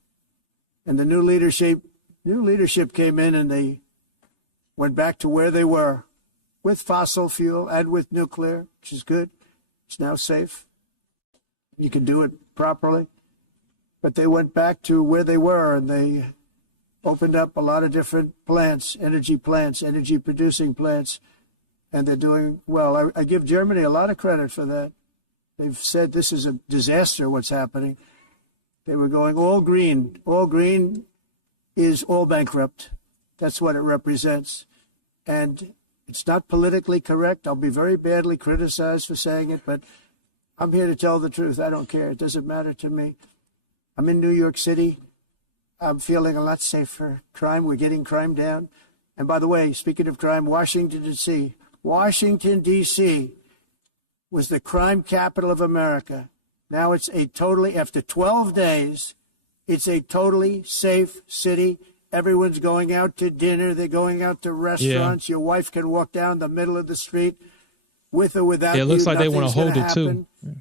And the new leadership came in, and they went back to where they were, with fossil fuel and with nuclear, which is good. It's now safe. You can do it properly. But they went back to where they were, and they opened up a lot of different plants, energy producing plants, and they're doing well. I give Germany a lot of credit for that. They've said this is a disaster, what's happening. They were going all green. All green is all bankrupt. That's what it represents. And it's not politically correct. I'll be very badly criticized for saying it, but I'm here to tell the truth. I don't care. It doesn't matter to me. I'm in New York City. I'm feeling a lot safer. Crime, we're getting crime down. And by the way, speaking of crime, Washington, D.C. Washington, D.C. was the crime capital of America. Now it's after 12 days, it's a totally safe city. Everyone's going out to dinner. They're going out to restaurants. Yeah. Your wife can walk down the middle of the street with or without you. It looks like they want to hold it too. Yeah.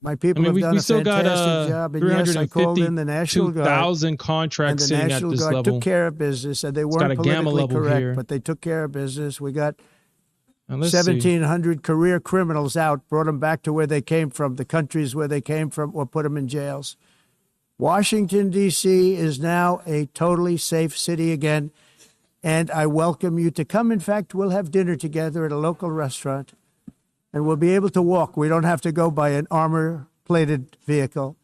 My people have done a fantastic job. And yes, I called in the National Guard. 352,000 contracts sitting at this level. And the National Guard took care of business, and they weren't politically correct, but they took care of business. We got 1,700 career criminals out, brought them back to where they came from, the countries where they came from, or put them in jails. Washington, D.C. is now a totally safe city again, and I welcome you to come. In fact, we'll have dinner together at a local restaurant, and we'll be able to walk. We don't have to go by an armor-plated vehicle.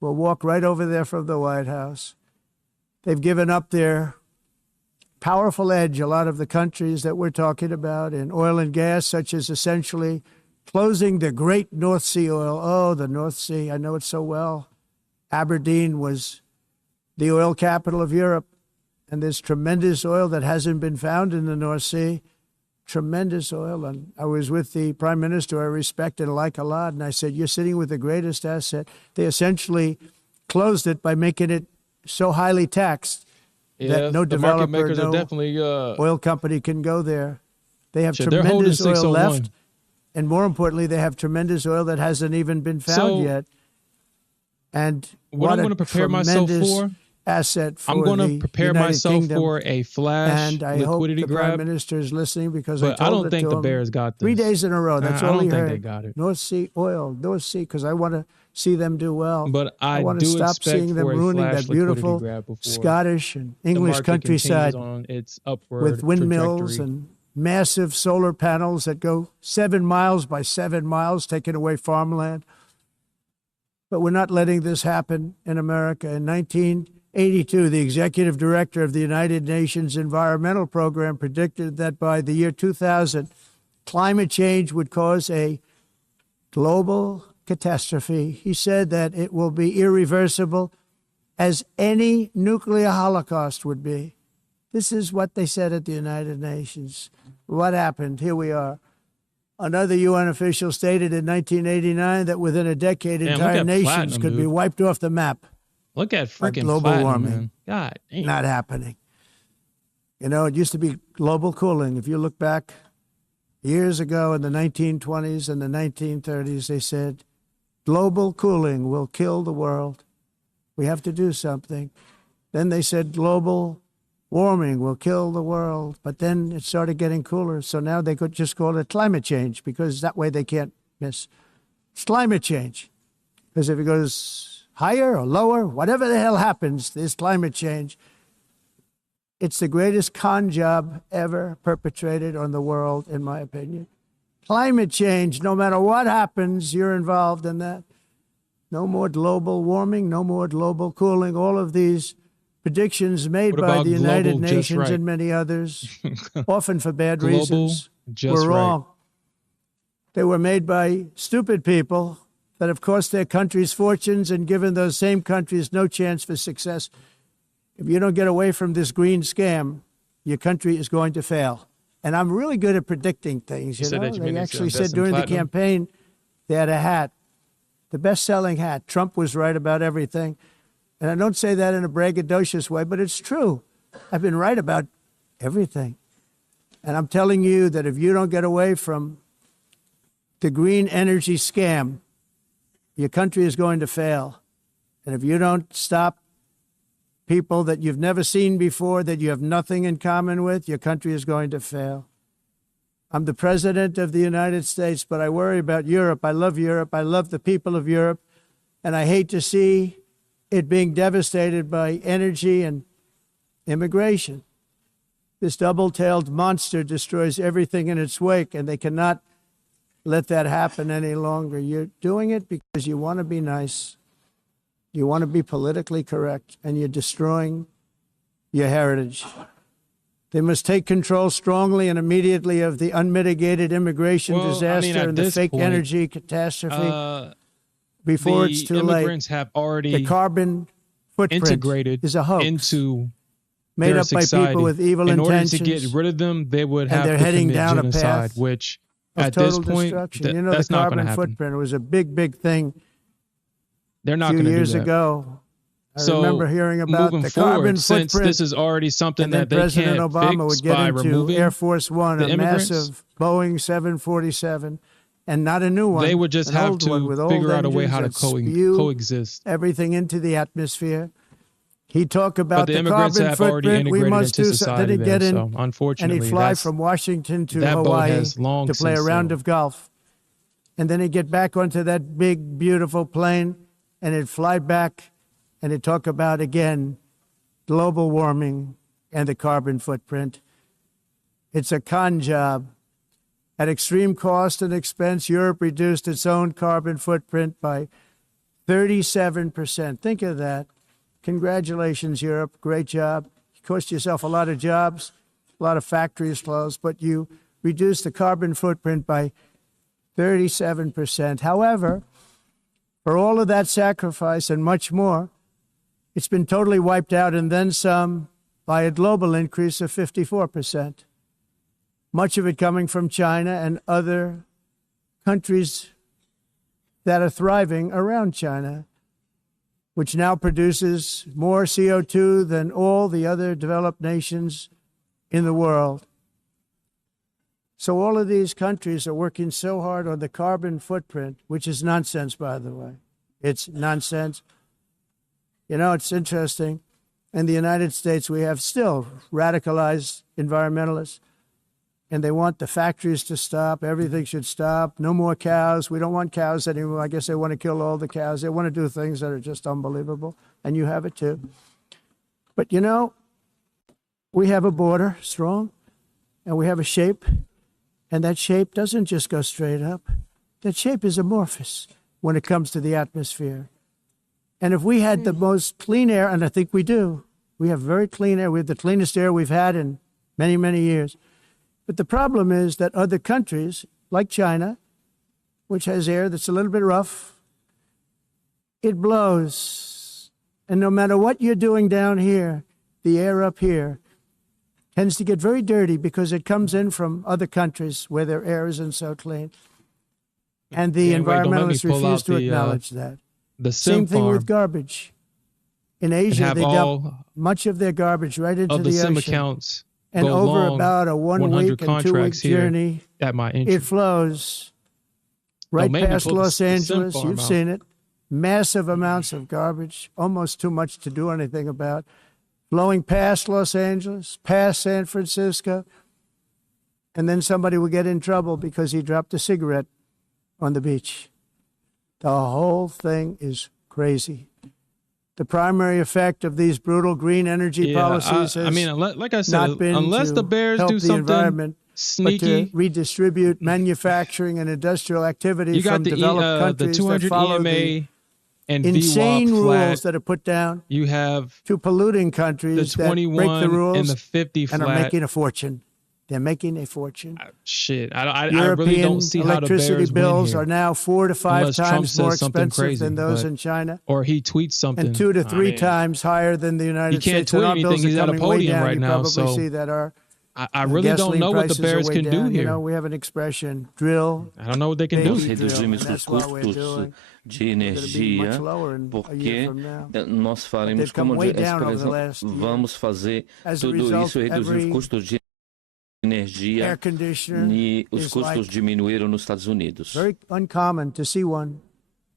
We'll walk right over there from the White House. They've given up their powerful edge, a lot of the countries that we're talking about, in oil and gas, such as essentially closing the great North Sea oil. Oh, the North Sea, I know it so well. Aberdeen was the oil capital of Europe, and there's tremendous oil that hasn't been found in the North Sea. Tremendous oil. And I was with the prime minister I respect and like a lot, and I said, you're sitting with the greatest asset. They essentially closed it by making it so highly taxed that no developer, no oil company can go there. They have tremendous oil left, and more importantly, they have tremendous oil that hasn't even been found yet. And what I'm going to prepare myself for, asset for I'm going to prepare myself for a flash and I liquidity hope the grab. Prime Minister is listening, because but I don't think the Bears got this. 3 days in a row. That's all he heard. I don't think they got it. North Sea oil, North Sea, because I want to see them do well. But I want to do stop expect seeing them for a ruining flash that beautiful Scottish and English countryside on its upward with windmills trajectory. And massive solar panels that go 7 miles by 7 miles, taking away farmland. But we're not letting this happen in America. In 1982, the executive director of the United Nations Environmental Program predicted that by the year 2000, climate change would cause a global catastrophe. He said that it will be irreversible, as any nuclear holocaust would be. This is what they said at the United Nations. What happened? Here we are. Another UN official stated in 1989 that within a decade, entire nations could be wiped off the map. Look at freaking global warming. Man. God damn. Not happening. You know, it used to be global cooling. If you look back years ago in the 1920s and the 1930s, they said, global cooling will kill the world. We have to do something. Then they said global warming will kill the world. But then it started getting cooler. So now they could just call it climate change, because that way they can't miss. It's climate change. Because if it goes higher or lower, whatever the hell happens, there's climate change. It's the greatest con job ever perpetrated on the world, in my opinion. Climate change, no matter what happens, you're involved in that. No more global warming, no more global cooling. All of these predictions made by the United Nations and many others, often for bad reasons, were wrong. They were made by stupid people that have cost their countries fortunes and given those same countries no chance for success. If you don't get away from this green scam, your country is going to fail. And I'm really good at predicting things, you know. They actually said during the campaign, they had a hat, the best-selling hat. Trump was right about everything. And I don't say that in a braggadocious way, but it's true. I've been right about everything. And I'm telling you that if you don't get away from the green energy scam, your country is going to fail. And if you don't stop people that you've never seen before, that you have nothing in common with, your country is going to fail. I'm the president of the United States, but I worry about Europe. I love Europe. I love the people of Europe. And I hate to see it being devastated by energy and immigration. This double-tailed monster destroys everything in its wake, and they cannot let that happen any longer. You're doing it because you want to be nice. You want to be politically correct, and you're destroying your heritage. They must take control strongly and immediately of the unmitigated immigration disaster and the fake energy catastrophe before it's too late. The immigrants have already the carbon footprint integrated is a hoax into made up by people with evil intentions. In order to get rid of them, they would have to heading commit down genocide, which at this point, you know, that's the not going to carbon happen. footprint was a big, big thing. They're not going to do that. A few years ago, I remember hearing about the carbon since footprint. This is already something and that they President can't Obama fix would get by into removing Air Force One, a massive Boeing 747, and not a new one. They would just have to figure out a way how to coexist. Everything into the atmosphere. He talked about the carbon footprint. We must do something. Then he'd get in, so unfortunately, and he'd fly from Washington to Hawaii to play a round of golf. And then he'd get back onto that big, beautiful plane, and he'd fly back, and he'd talk about, again, global warming and the carbon footprint. It's a con job. At extreme cost and expense, Europe reduced its own carbon footprint by 37%. Think of that. Congratulations, Europe. Great job. You cost yourself a lot of jobs, a lot of factories closed, but you reduced the carbon footprint by 37%. However, for all of that sacrifice and much more, it's been totally wiped out and then some by a global increase of 54%. Much of it coming from China and other countries that are thriving around China, which now produces more CO2 than all the other developed nations in the world. So all of these countries are working so hard on the carbon footprint, which is nonsense, by the way. It's nonsense. You know, it's interesting. In the United States, we have still radicalized environmentalists, and they want the factories to stop. Everything should stop. No more cows. We don't want cows anymore. I guess they want to kill all the cows. They want to do things that are just unbelievable, and you have it too. But, you know, we have a border, strong, and we have a shape, and that shape doesn't just go straight up. That shape is amorphous when it comes to the atmosphere. And if we had the most clean air, and I think we do, we have very clean air. We have the cleanest air we've had in many, many years. But the problem is that other countries, like China, which has air that's a little bit rough, it blows. And no matter what you're doing down here, the air up here tends to get very dirty because it comes in from other countries where their air isn't so clean. And the environmentalists refuse to acknowledge that. The same thing with garbage. In Asia, they dump much of their garbage right into the ocean. Accounts and over about a 1 week and 2 week journey, at my it flows right past Los Angeles. You've seen it. Massive amounts of garbage, almost too much to do anything about, flowing past Los Angeles, past San Francisco, and then somebody will get in trouble because he dropped a cigarette on the beach. The whole thing is crazy. The primary effect of these brutal green energy policies has like I said, not been unless the bears help do the something environment, sneaky, but to redistribute manufacturing and industrial activity you got from developed countries the 200 that follow EMA the and insane VWAP rules that are put down. You have to polluting countries the 21 that break the rules and the 50 flat. And are making a fortune. They're making a fortune. Shit, I European really don't see how the electricity bears bills win here, are now 4 to 5 times more expensive crazy, than those in China, or he tweets something, and 2 to 3 times higher than the United States. He can't tweet anything. He's at a podium right now, so see that our I really don't know what the bears can do here. You know, we have an expression: drill. I don't know what they can do. Reduzimos os custos de energia, porque nós faremos como vamos fazer tudo isso, reduzir os custos de energia, e os custos diminuíram nos Estados Unidos. Very uncommon to see one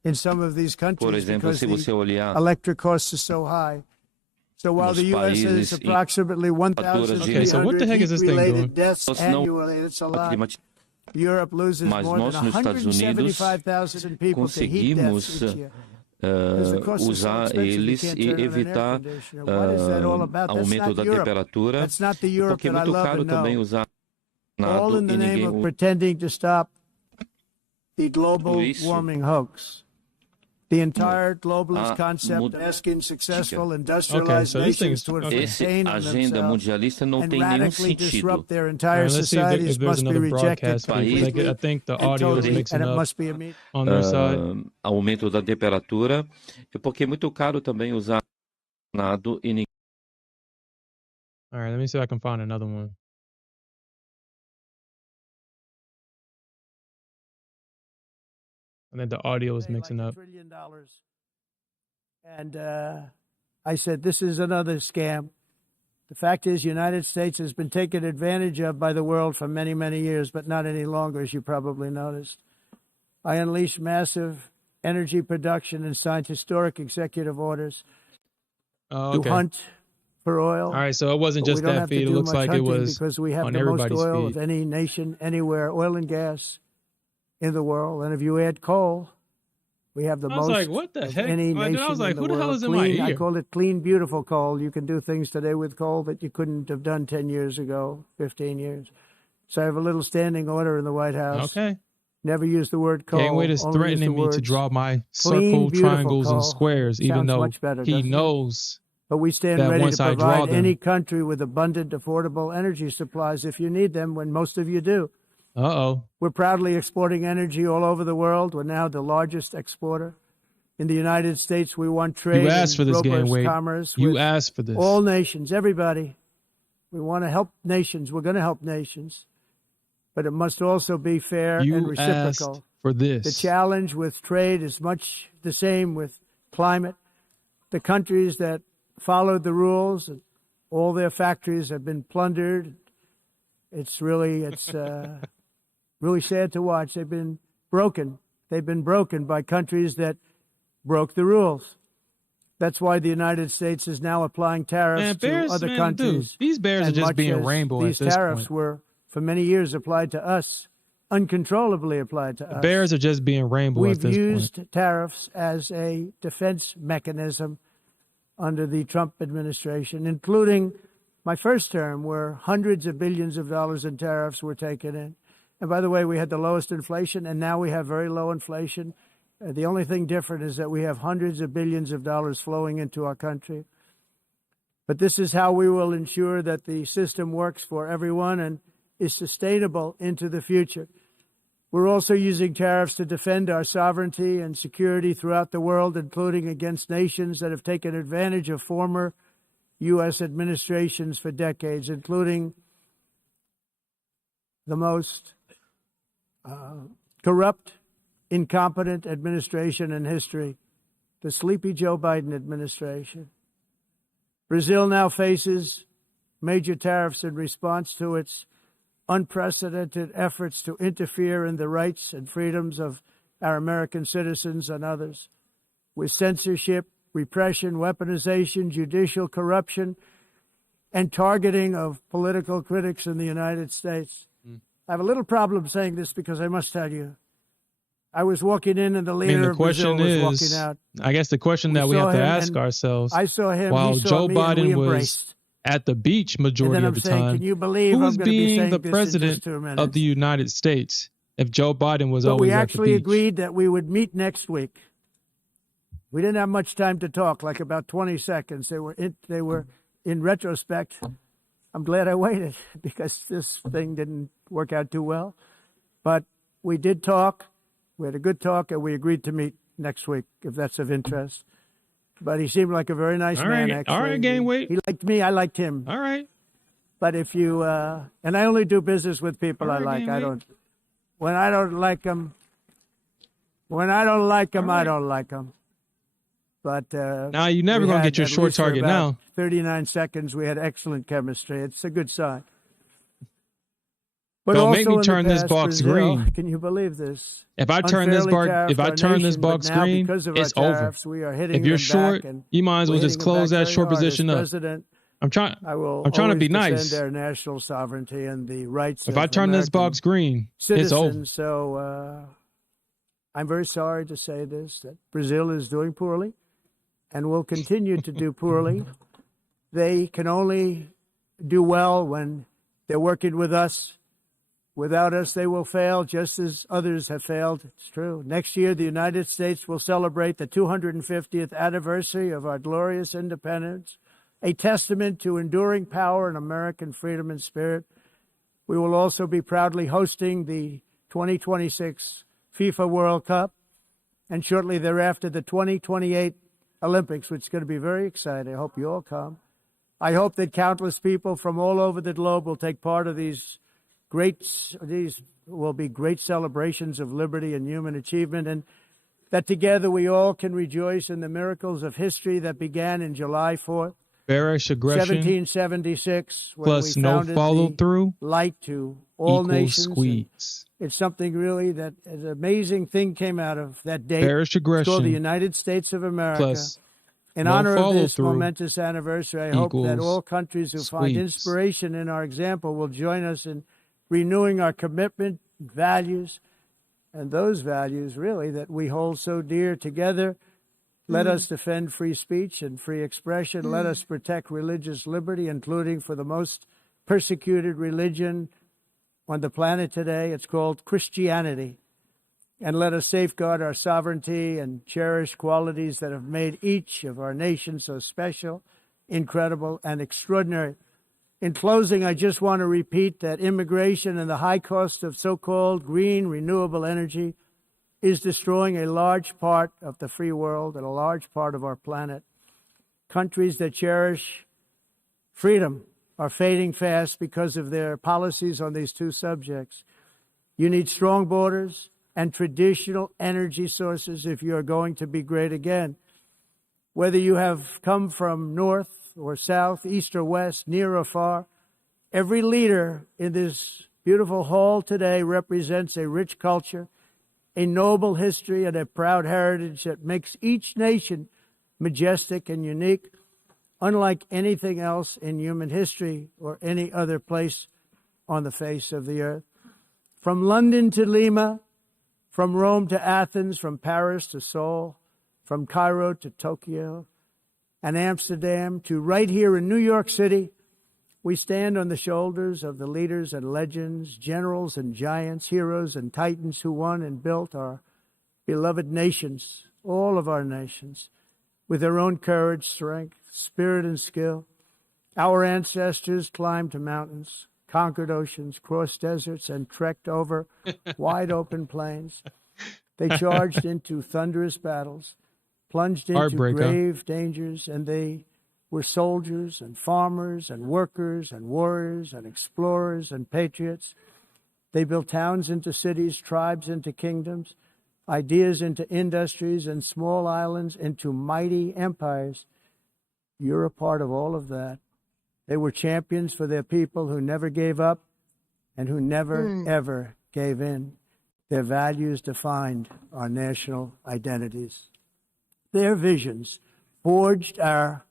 in some of these countries. Por exemplo, se você olhar, electric costs are so high. So while the U.S. is approximately 1,300 related deaths annually, it's a lot. Europe loses more than 175,000 people to heat deaths each year. Usar eles e evitar aumento da temperatura, porque é muito caro também usar all in the name of pretending to stop the global warming hoax. The entire globalist concept of asking successful industrialized nations to attain agenda mundialista não tem nenhum sentido. Their entire societies must be rejected. I think the audio is mixing up on their side. Aumento da temperatura, porque é muito caro também usar nado e ninguém. All right, let me see if I can find another one. And then the audio is mixing up. $1 trillion. And I said, this is another scam. The fact is, the United States has been taken advantage of by the world for many, many years, but not any longer, as you probably noticed. I unleashed massive energy production and signed historic executive orders to hunt for oil. All right, so it wasn't just that feed. It looks like it was because we have on the everybody's most oil feed. of any nation, anywhere, oil and gas in the world. And if you add coal, we have the most like, what the heck? Any nation I was like, in the who the hell world. is in my ear? I call it clean, beautiful coal. You can do things today with coal that you couldn't have done 10 years ago, 15 years. So I have a little standing order in the White House. Okay. Never use the word coal. Gateway is threatening me to draw my circle, triangles, and squares, even though he knows. But we stand ready to provide any country with abundant, affordable energy supplies if you need them, when most of you do. Uh-oh. We're proudly exporting energy all over the world. We're now the largest exporter. In the United States, we want trade you asked for this and game, commerce. You asked for this. All nations, everybody. We want to help nations. We're going to help nations. But it must also be fair and reciprocal. Asked for this. The challenge with trade is much the same with climate. The countries that followed the rules, and all their factories have been plundered. It's really sad to watch. They've been broken. They've been broken by countries that broke the rules. That's why the United States is now applying tariffs to other countries. Dude, these bears are just being rainbow at this point. These tariffs were, for many years, applied to us, uncontrollably applied to us. Bears are just being rainbow at this point. We've used tariffs as a defense mechanism under the Trump administration, including my first term, where hundreds of billions of dollars in tariffs were taken in. And by the way, we had the lowest inflation, and now we have very low inflation. The only thing different is that we have hundreds of billions of dollars flowing into our country. But this is how we will ensure that the system works for everyone and is sustainable into the future. We're also using tariffs to defend our sovereignty and security throughout the world, including against nations that have taken advantage of former U.S. administrations for decades, including the most corrupt, incompetent administration in history, the sleepy Joe Biden administration. Brazil now faces major tariffs in response to its unprecedented efforts to interfere in the rights and freedoms of our American citizens and others, with censorship, repression, weaponization, judicial corruption, and targeting of political critics in the United States. I have a little problem saying this because I must tell you, I was walking in and the leader of Brazil was walking out. I guess the question that we have to ask ourselves, I saw him, while he saw Joe me, Biden was at the beach majority of the time, can you believe who was I'm going to be being saying the this president in just 2 minutes? of the United States if Joe Biden was But always we at the beach? actually agreed that we would meet next week. We didn't have much time to talk, like about 20 seconds. They were in retrospect, I'm glad I waited because this thing didn't work out too well. But we did talk. We had a good talk, and we agreed to meet next week, if that's of interest. But he seemed like a very nice man, actually. All right, gang, wait. He liked me. I liked him. All right. But if you, and I only do business with people I like. When I don't like them, I don't like them. But now you're never going to get your short target now. 39 seconds, we had excellent chemistry. It's a good sign. But don't make me turn this box green. Can you believe this? If I turn this box green, it's over. If you're short, you might as well just close that short position up. I'm trying to be nice. Defend our national sovereignty and the rights. If I turn this box green, it's over. So I'm very sorry to say this, that Brazil is doing poorly and will continue to do poorly. They can only do well when they're working with us. Without us, they will fail, just as others have failed. It's true. Next year, the United States will celebrate the 250th anniversary of our glorious independence, a testament to enduring power and American freedom and spirit. We will also be proudly hosting the 2026 FIFA World Cup, and shortly thereafter, the 2028 Olympics, which is going to be very exciting. I hope you all come. I hope that countless people from all over the globe will take part of these will be great celebrations of liberty and human achievement, and that together we all can rejoice in the miracles of history that began in July 4th, bearish aggression, 1776, when plus we no founded follow the through light to all nations. Squeeze. It's something really that an amazing thing came out of that date. Bearish aggression. It's called the United States of America. Plus in honor of this momentous anniversary, I hope that all countries who find inspiration in our example will join us in renewing our commitment, values, and those values, really, that we hold so dear together. Let us defend free speech and free expression. Let us protect religious liberty, including for the most persecuted religion on the planet today. It's called Christianity. And let us safeguard our sovereignty and cherish qualities that have made each of our nations so special, incredible, and extraordinary. In closing, I just want to repeat that immigration and the high cost of so-called green renewable energy is destroying a large part of the free world and a large part of our planet. Countries that cherish freedom are fading fast because of their policies on these two subjects. You need strong borders and traditional energy sources if you are going to be great again. Whether you have come from north or south, east or west, near or far, every leader in this beautiful hall today represents a rich culture, a noble history, and a proud heritage that makes each nation majestic and unique, unlike anything else in human history or any other place on the face of the earth. From London to Lima, from Rome to Athens, from Paris to Seoul, from Cairo to Tokyo and Amsterdam to right here in New York City, we stand on the shoulders of the leaders and legends, generals and giants, heroes and titans who won and built our beloved nations, all of our nations, with their own courage, strength, spirit, and skill. Our ancestors climbed mountains, conquered oceans, crossed deserts, and trekked over wide open plains. They charged into thunderous battles, plunged into grave dangers, and they were soldiers and farmers and workers and warriors and explorers and patriots. They built towns into cities, tribes into kingdoms, ideas into industries, and small islands into mighty empires. You're a part of all of that. They were champions for their people who never gave up and who never, ever gave in. Their values defined our national identities. Their visions forged our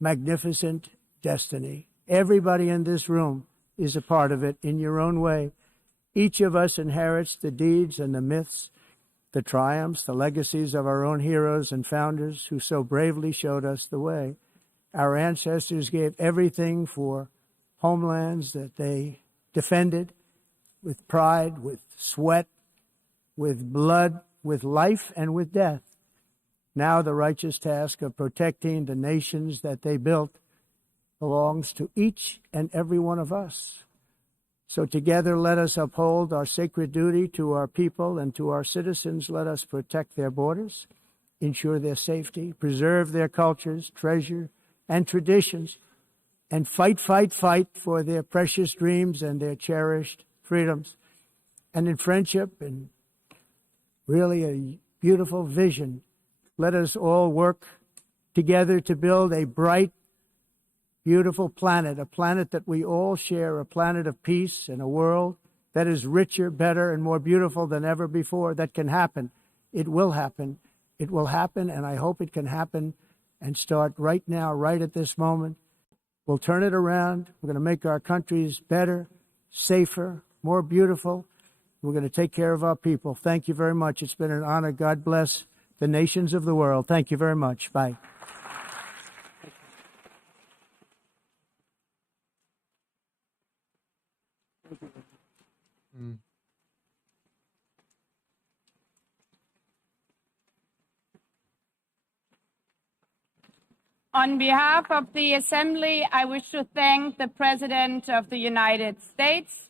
magnificent destiny. Everybody in this room is a part of it in your own way. Each of us inherits the deeds and the myths, the triumphs, the legacies of our own heroes and founders who so bravely showed us the way. Our ancestors gave everything for homelands that they defended with pride, with sweat, with blood, with life, and with death. Now the righteous task of protecting the nations that they built belongs to each and every one of us. So together let us uphold our sacred duty to our people and to our citizens. Let us protect their borders, ensure their safety, preserve their cultures, treasure, and traditions, and fight for their precious dreams and their cherished freedoms. And in friendship and really a beautiful vision, let us all work together to build a bright, beautiful planet, a planet that we all share, a planet of peace and a world that is richer, better, and more beautiful than ever before. That can happen. It will happen. It will happen, and I hope it can happen and start right now, right at this moment. We'll turn it around. We're going to make our countries better, safer, more beautiful. We're going to take care of our people. Thank you very much. It's been an honor. God bless the nations of the world. Thank you very much. Bye. On behalf of the Assembly, I wish to thank the President of the United States,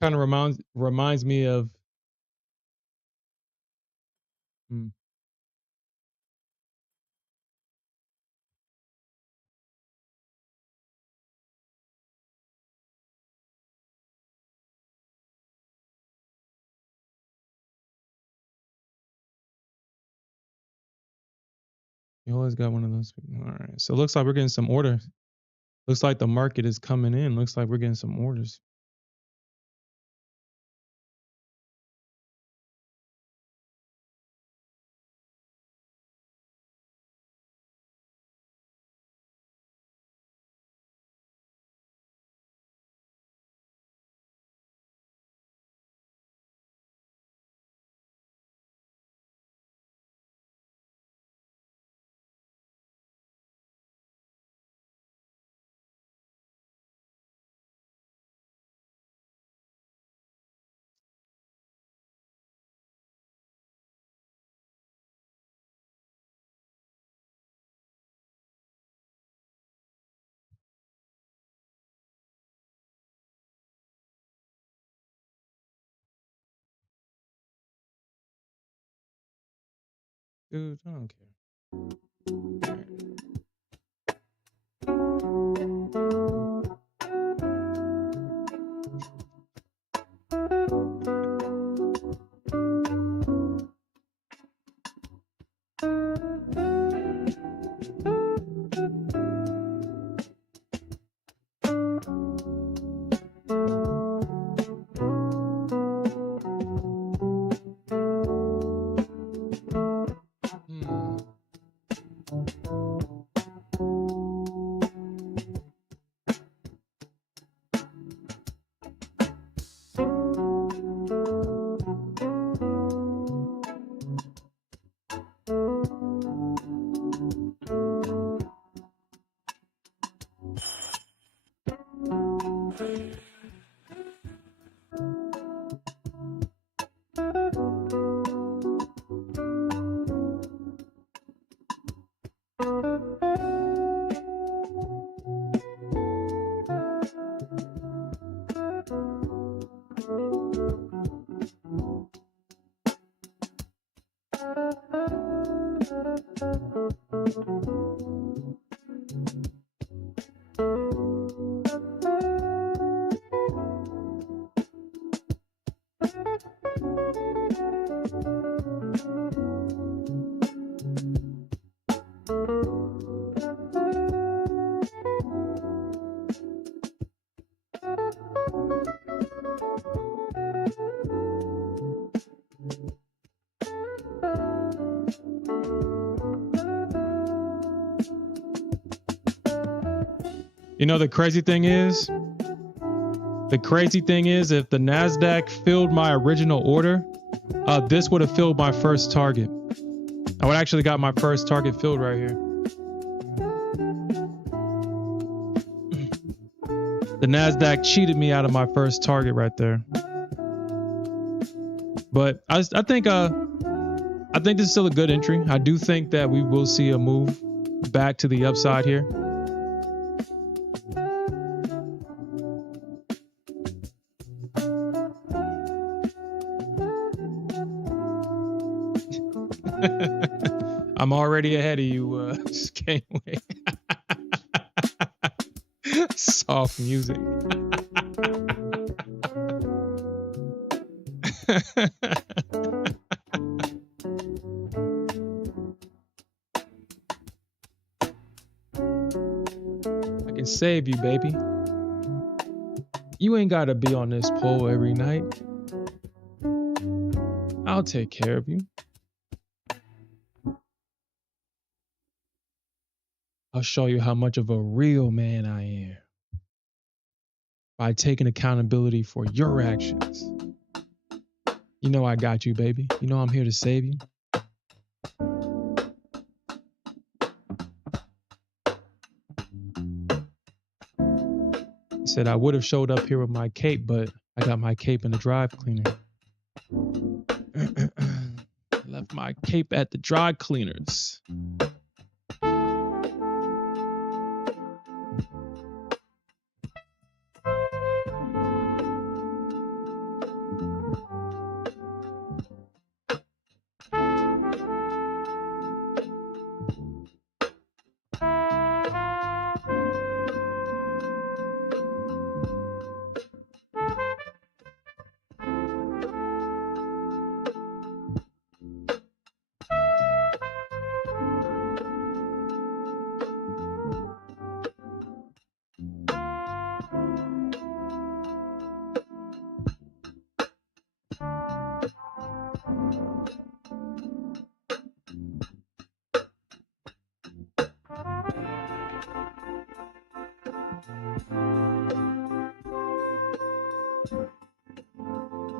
Kind of reminds me of you always got one of those people. All right. So it looks like we're getting some orders. Looks like the market is coming in. Looks like we're getting some orders. Dude, I don't care. You know, the crazy thing is, if the Nasdaq filled my original order, this would have filled my first target. I would actually got my first target filled right here. The Nasdaq cheated me out of my first target right there. But I think this is still a good entry. I do think that we will see a move back to the upside here. I'm already ahead of you. Just can't wait. Soft music. I can save you, baby. You ain't gotta be on this pole every night. I'll take care of you. I'll show you how much of a real man I am by taking accountability for your actions. You know I got you, baby. You know I'm here to save you. He said I would have showed up here with my cape, but I got my cape in the dry cleaner. Left my cape at the dry cleaners.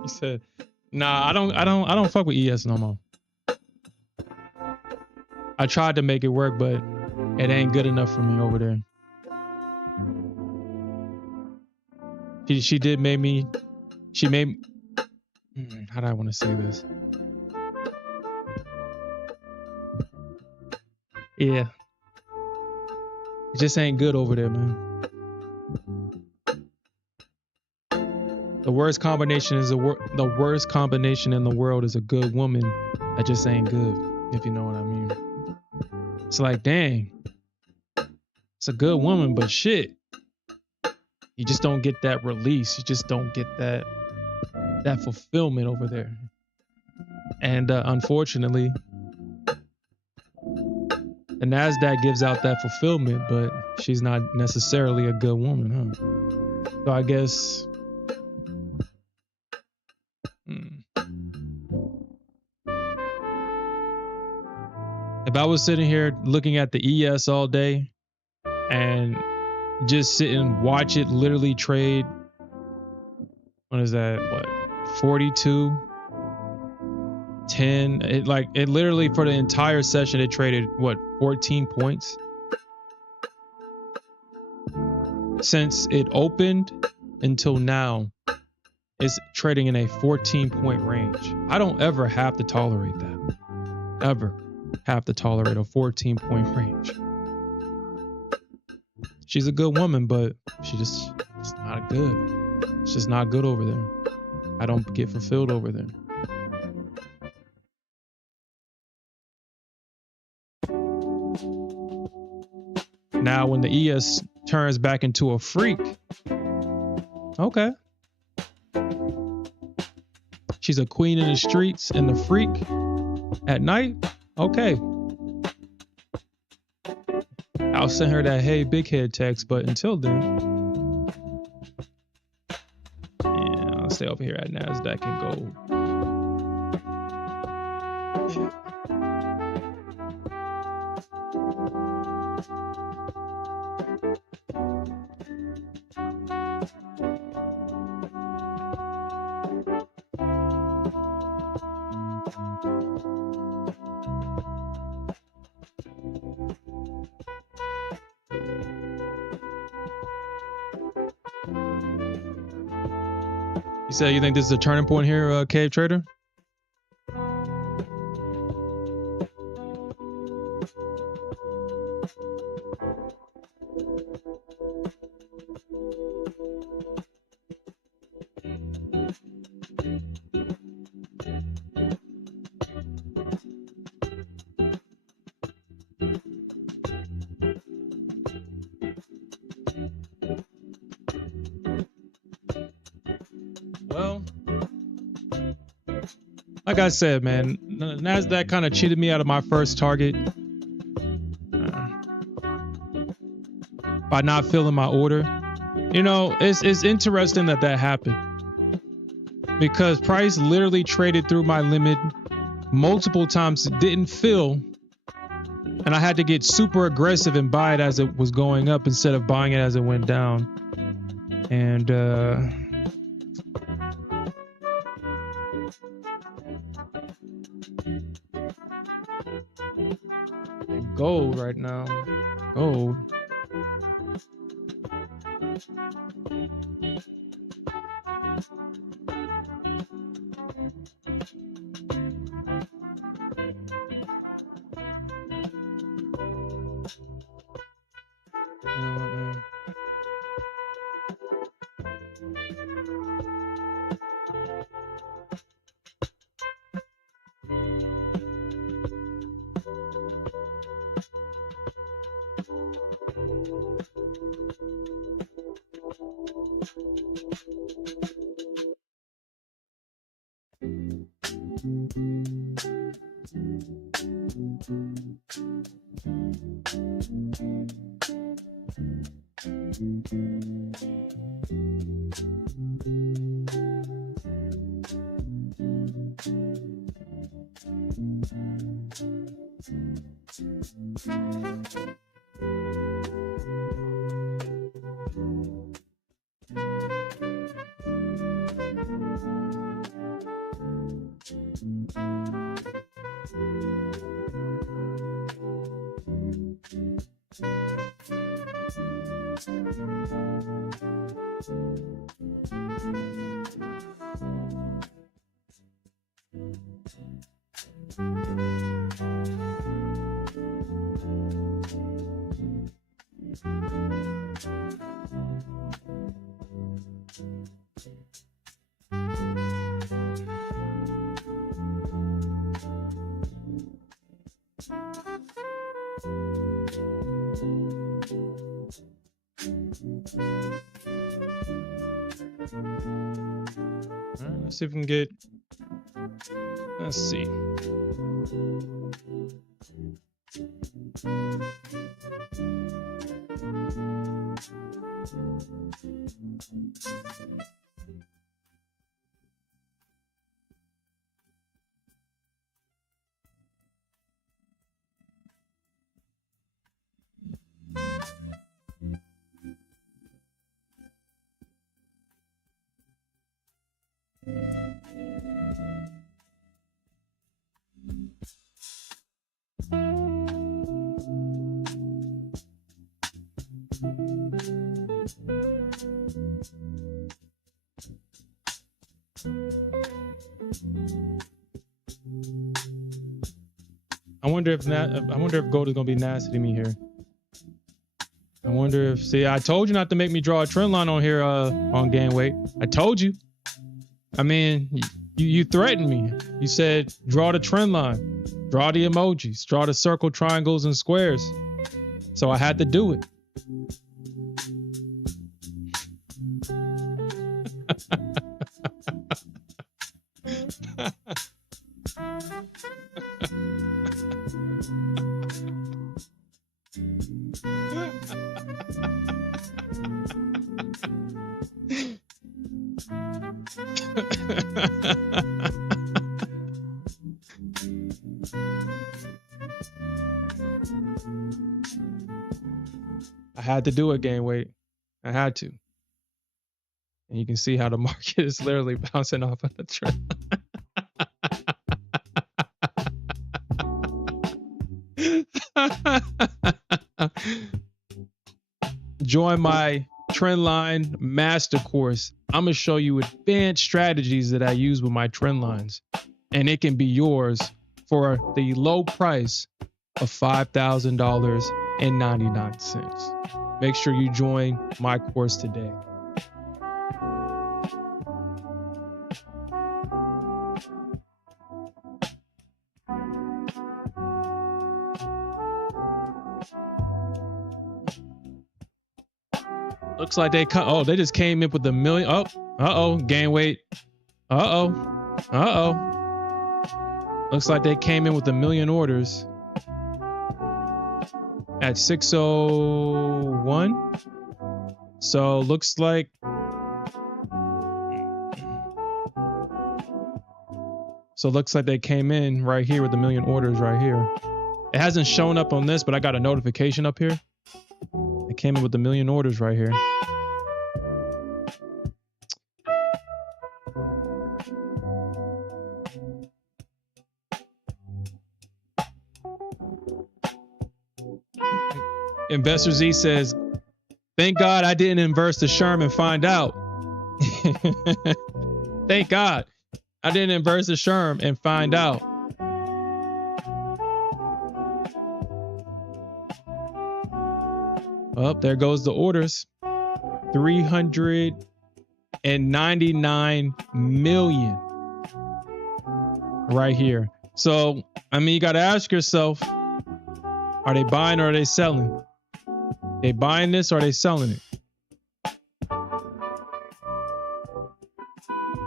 He said, "Nah, I don't fuck with ES no more. I tried to make it work, but it ain't good enough for me over there." She did make me. She made. How do I want to say this? Yeah, it just ain't good over there, man. The worst combination is the worst combination in the world is a good woman that just ain't good, if you know what I mean. It's like, dang, it's a good woman, but shit, you just don't get that release. You just don't get that fulfillment over there. And unfortunately, the Nasdaq gives out that fulfillment, but she's not necessarily a good woman, huh? So I guess. If I was sitting here looking at the ES all day and just sit and watch it literally trade, what is that? What? 42 10. It literally for the entire session it traded what, 14 points since it opened until now. It's trading in a 14-point range. I don't ever have to tolerate that. Ever have to tolerate a 14-point range. She's a good woman, but it's not good. It's just not good over there. I don't get fulfilled over there. Now, when the ES turns back into a freak, okay. She's a queen in the streets and the freak at night. Okay. I'll send her that hey big head text, but until then, yeah, I'll stay over here at Nasdaq and Gold. You said you think this is a turning point here, Cave Trader? Well, like I said, man, Nasdaq kind of cheated me out of my first target by not filling my order. You know, it's interesting that happened because price literally traded through my limit multiple times. It didn't fill, and I had to get super aggressive and buy it as it was going up instead of buying it as it went down. And gold right now. Gold. Let's see if we can get, let's see. wonder if gold is gonna be nasty to me here. I wonder if, see, I told you not to make me draw a trend line on here on gain weight. I told you. I mean, you threatened me. You said draw the trend line, draw the emojis, draw the circle, triangles, and squares. So I had to do it. I had to do it, gain weight. I had to. And you can see how the market is literally bouncing off of the trend. Join my trend line master course. I'm going to show you advanced strategies that I use with my trend lines, and it can be yours for the low price of $5,000.99. Make sure you join my course today. Looks like they just came in with a million. Gain weight. Looks like they came in with a million orders at 601. So looks like they came in right here with a million orders right here. It hasn't shown up on this, but I got a notification up here. They came in with a million orders right here. Investor Z says, thank God I didn't inverse the Sherm and find out. Thank God I didn't inverse the Sherm and find out. Oh, there goes the orders. 399 million right here. So, I mean, you got to ask yourself, are they buying or are they selling? They buying this or are they selling it?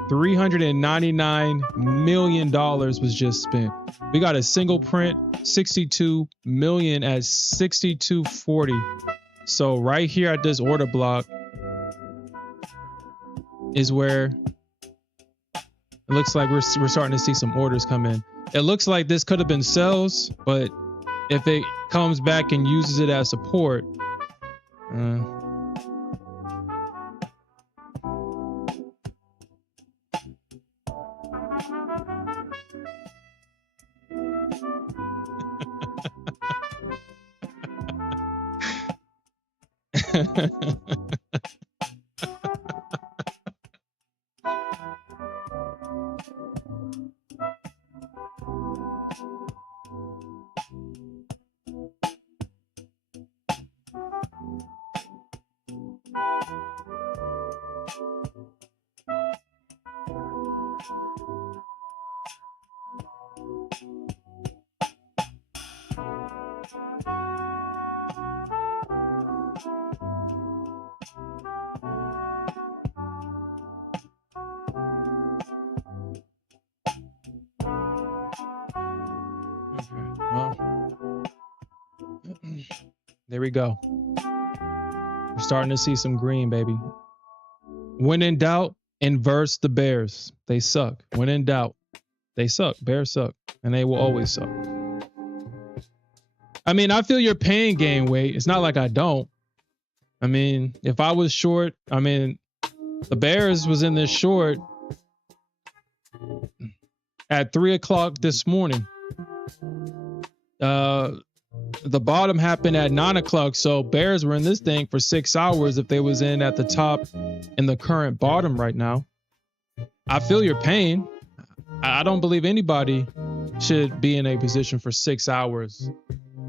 $399 million was just spent. We got a single print, 62 million at 62.40. So right here at this order block is where it looks like we're starting to see some orders come in. It looks like this could have been sells, but if it comes back and uses it as support, there we go. We're starting to see some green, baby. When in doubt, inverse the bears. They suck. When in doubt, they suck. Bears suck. And they will always suck. I mean, I feel your pain, gain weight. It's not like I don't. I mean, if I was short, I mean, the bears was in this short at 3 o'clock this morning. The bottom happened at 9 o'clock, so bears were in this thing for 6 hours if they was in at the top in the current bottom right now. I feel your pain. I don't believe anybody should be in a position for 6 hours.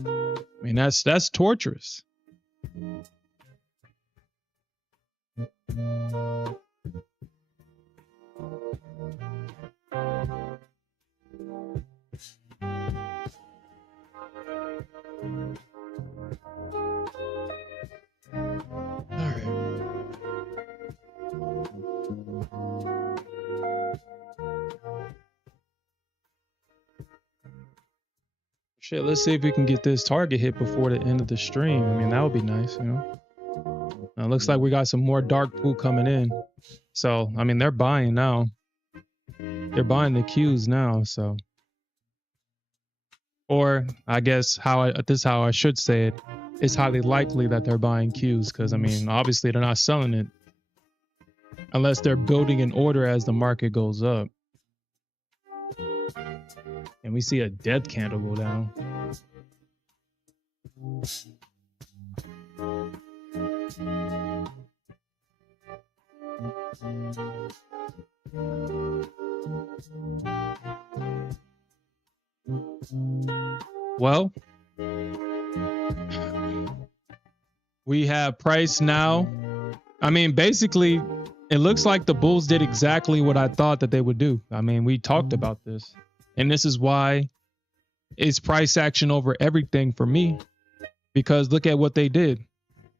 I mean, that's torturous. Shit, let's see if we can get this target hit before the end of the stream. I mean, that would be nice, you know. Now, looks like we got some more dark pool coming in. So, I mean, they're buying now. They're buying the Qs now, so. Or, I guess, this is how I should say it. It's highly likely that they're buying Qs because, I mean, obviously they're not selling it. Unless they're building an order as the market goes up. And we see a death candle go down. Well, we have price now. I mean, basically, it looks like the bulls did exactly what I thought that they would do. I mean, we talked about this. And this is why it's price action over everything for me. Because look at what they did.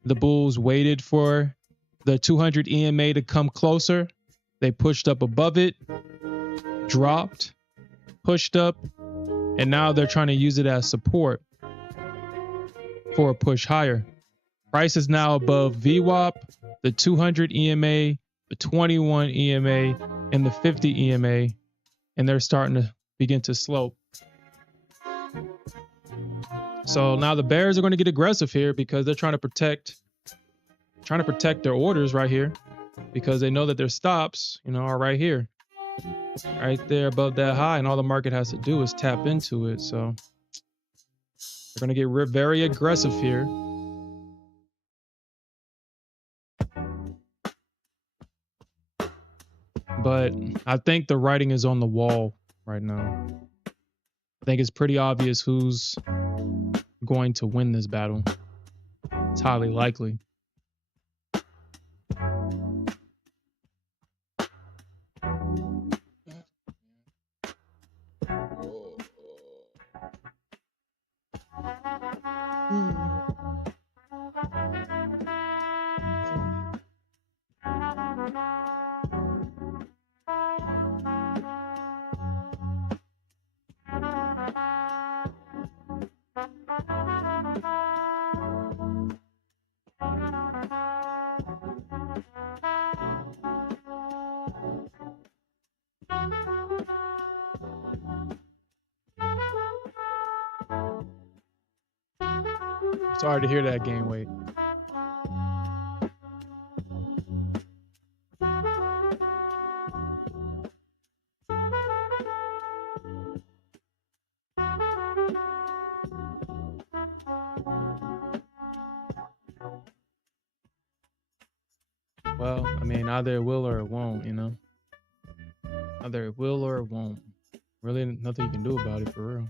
The bulls waited for the 200 EMA to come closer. They pushed up above it, dropped, pushed up, and now they're trying to use it as support for a push higher. Price is now above VWAP, the 200 EMA, the 21 EMA, and the 50 EMA, and they're starting to begin to slope. So now the bears are going to get aggressive here because they're trying to protect their orders right here, because they know that their stops, you know, are right here, right there above that high, and all the market has to do is tap into it. So they're going to get very aggressive here. But I think the writing is on the wall right now. I think it's pretty obvious who's going to win this battle. It's highly likely. Sorry to hear that, game weight. Well, I mean, either it will or it won't, you know? Either it will or it won't. Really nothing you can do about it, for real.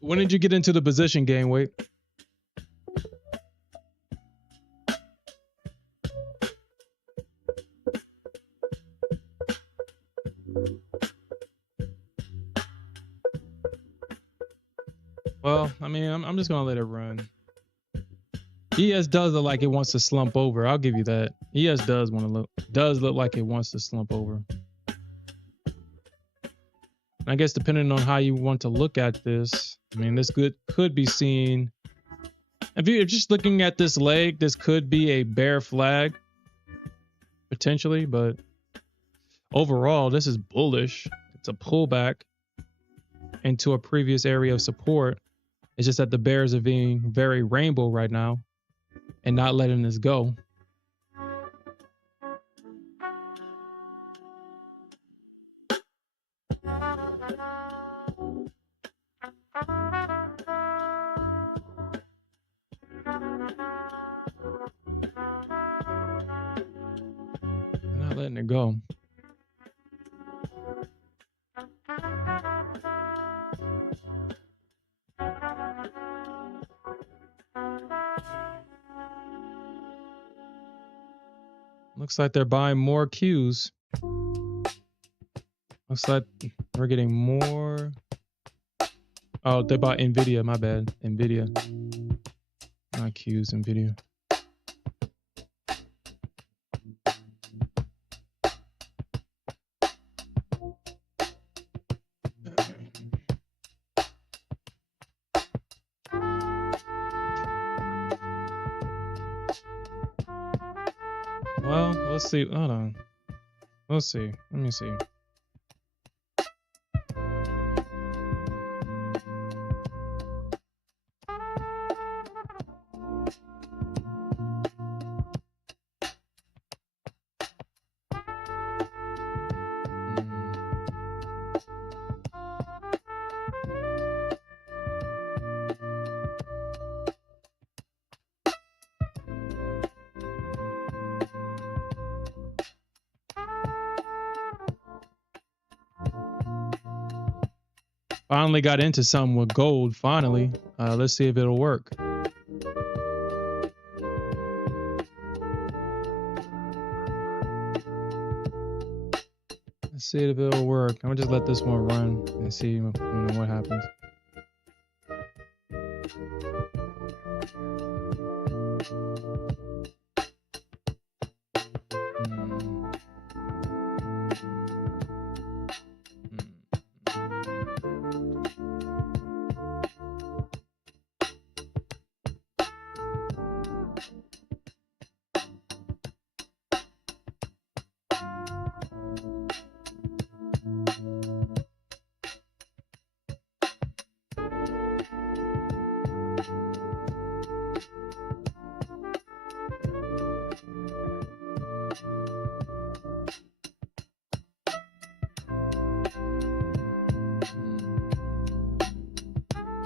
When did you get into the position game, Wait? Well, I mean, I'm just gonna let it run. ES does look like it wants to slump over. I'll give you that. ES does look like it wants to slump over. I guess depending on how you want to look at this, I mean, this could be seen. If you're just looking at this leg, this could be a bear flag, potentially, but overall, this is bullish. It's a pullback into a previous area of support. It's just that the bears are being very rainbow right now and not letting this go. They're not letting it go. Looks like they're buying more Qs. Looks like we're getting more. Oh, they bought Nvidia. My bad. Nvidia. Not Qs, Nvidia. Well, let's see. Hold on. Let's see. Let me see. Finally got into something with gold. Finally, let's see if it'll work. Let's see if it'll work. I'm gonna just let this one run and see what happens.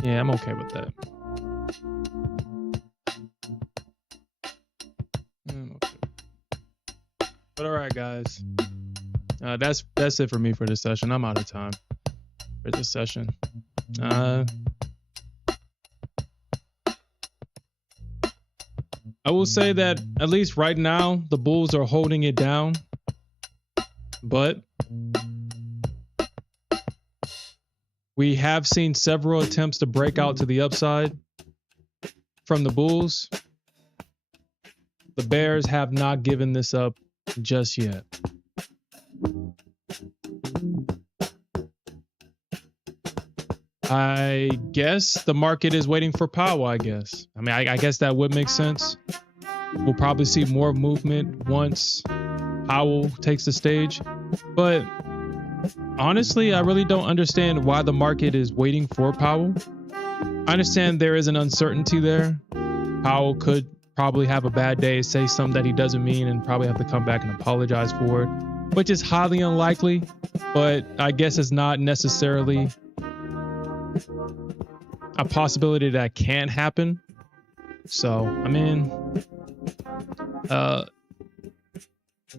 Yeah, I'm okay with that. I'm okay. But all right, guys. That's it for me for this session. I'm out of time for this session. I will say that at least right now, the bulls are holding it down. But we have seen several attempts to break out to the upside from the bulls. The bears have not given this up just yet. I guess the market is waiting for Powell, I guess. I mean, I guess that would make sense. We'll probably see more movement once Powell takes the stage. But honestly, I really don't understand why the market is waiting for Powell. I understand there is an uncertainty there. Powell could probably have a bad day, say something that he doesn't mean, and probably have to come back and apologize for it, which is highly unlikely, but I guess it's not necessarily a possibility that can't happen. So, I mean,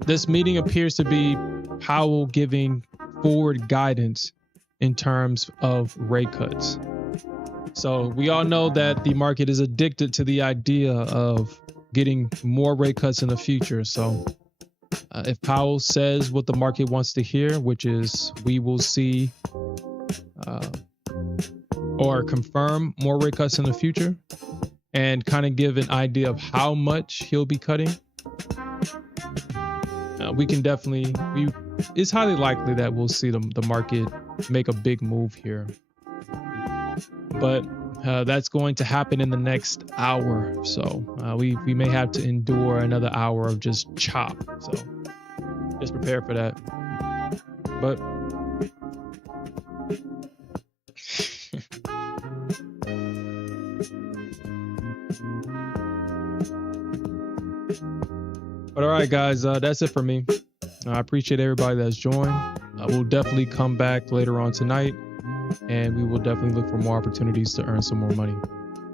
this meeting appears to be Powell giving forward guidance in terms of rate cuts. So we all know that the market is addicted to the idea of getting more rate cuts in the future. So if Powell says what the market wants to hear, which is we will see or confirm more rate cuts in the future, and kind of give an idea of how much he'll be cutting, we can definitely, it's highly likely that we'll see the market make a big move here. But that's going to happen in the next hour. So we may have to endure another hour of just chop. So just prepare for that. But But all right, guys, that's it for me. I appreciate everybody that's joined. We'll definitely come back later on tonight, and we will definitely look for more opportunities to earn some more money.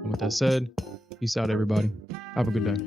And with that said, peace out, everybody. Have a good day.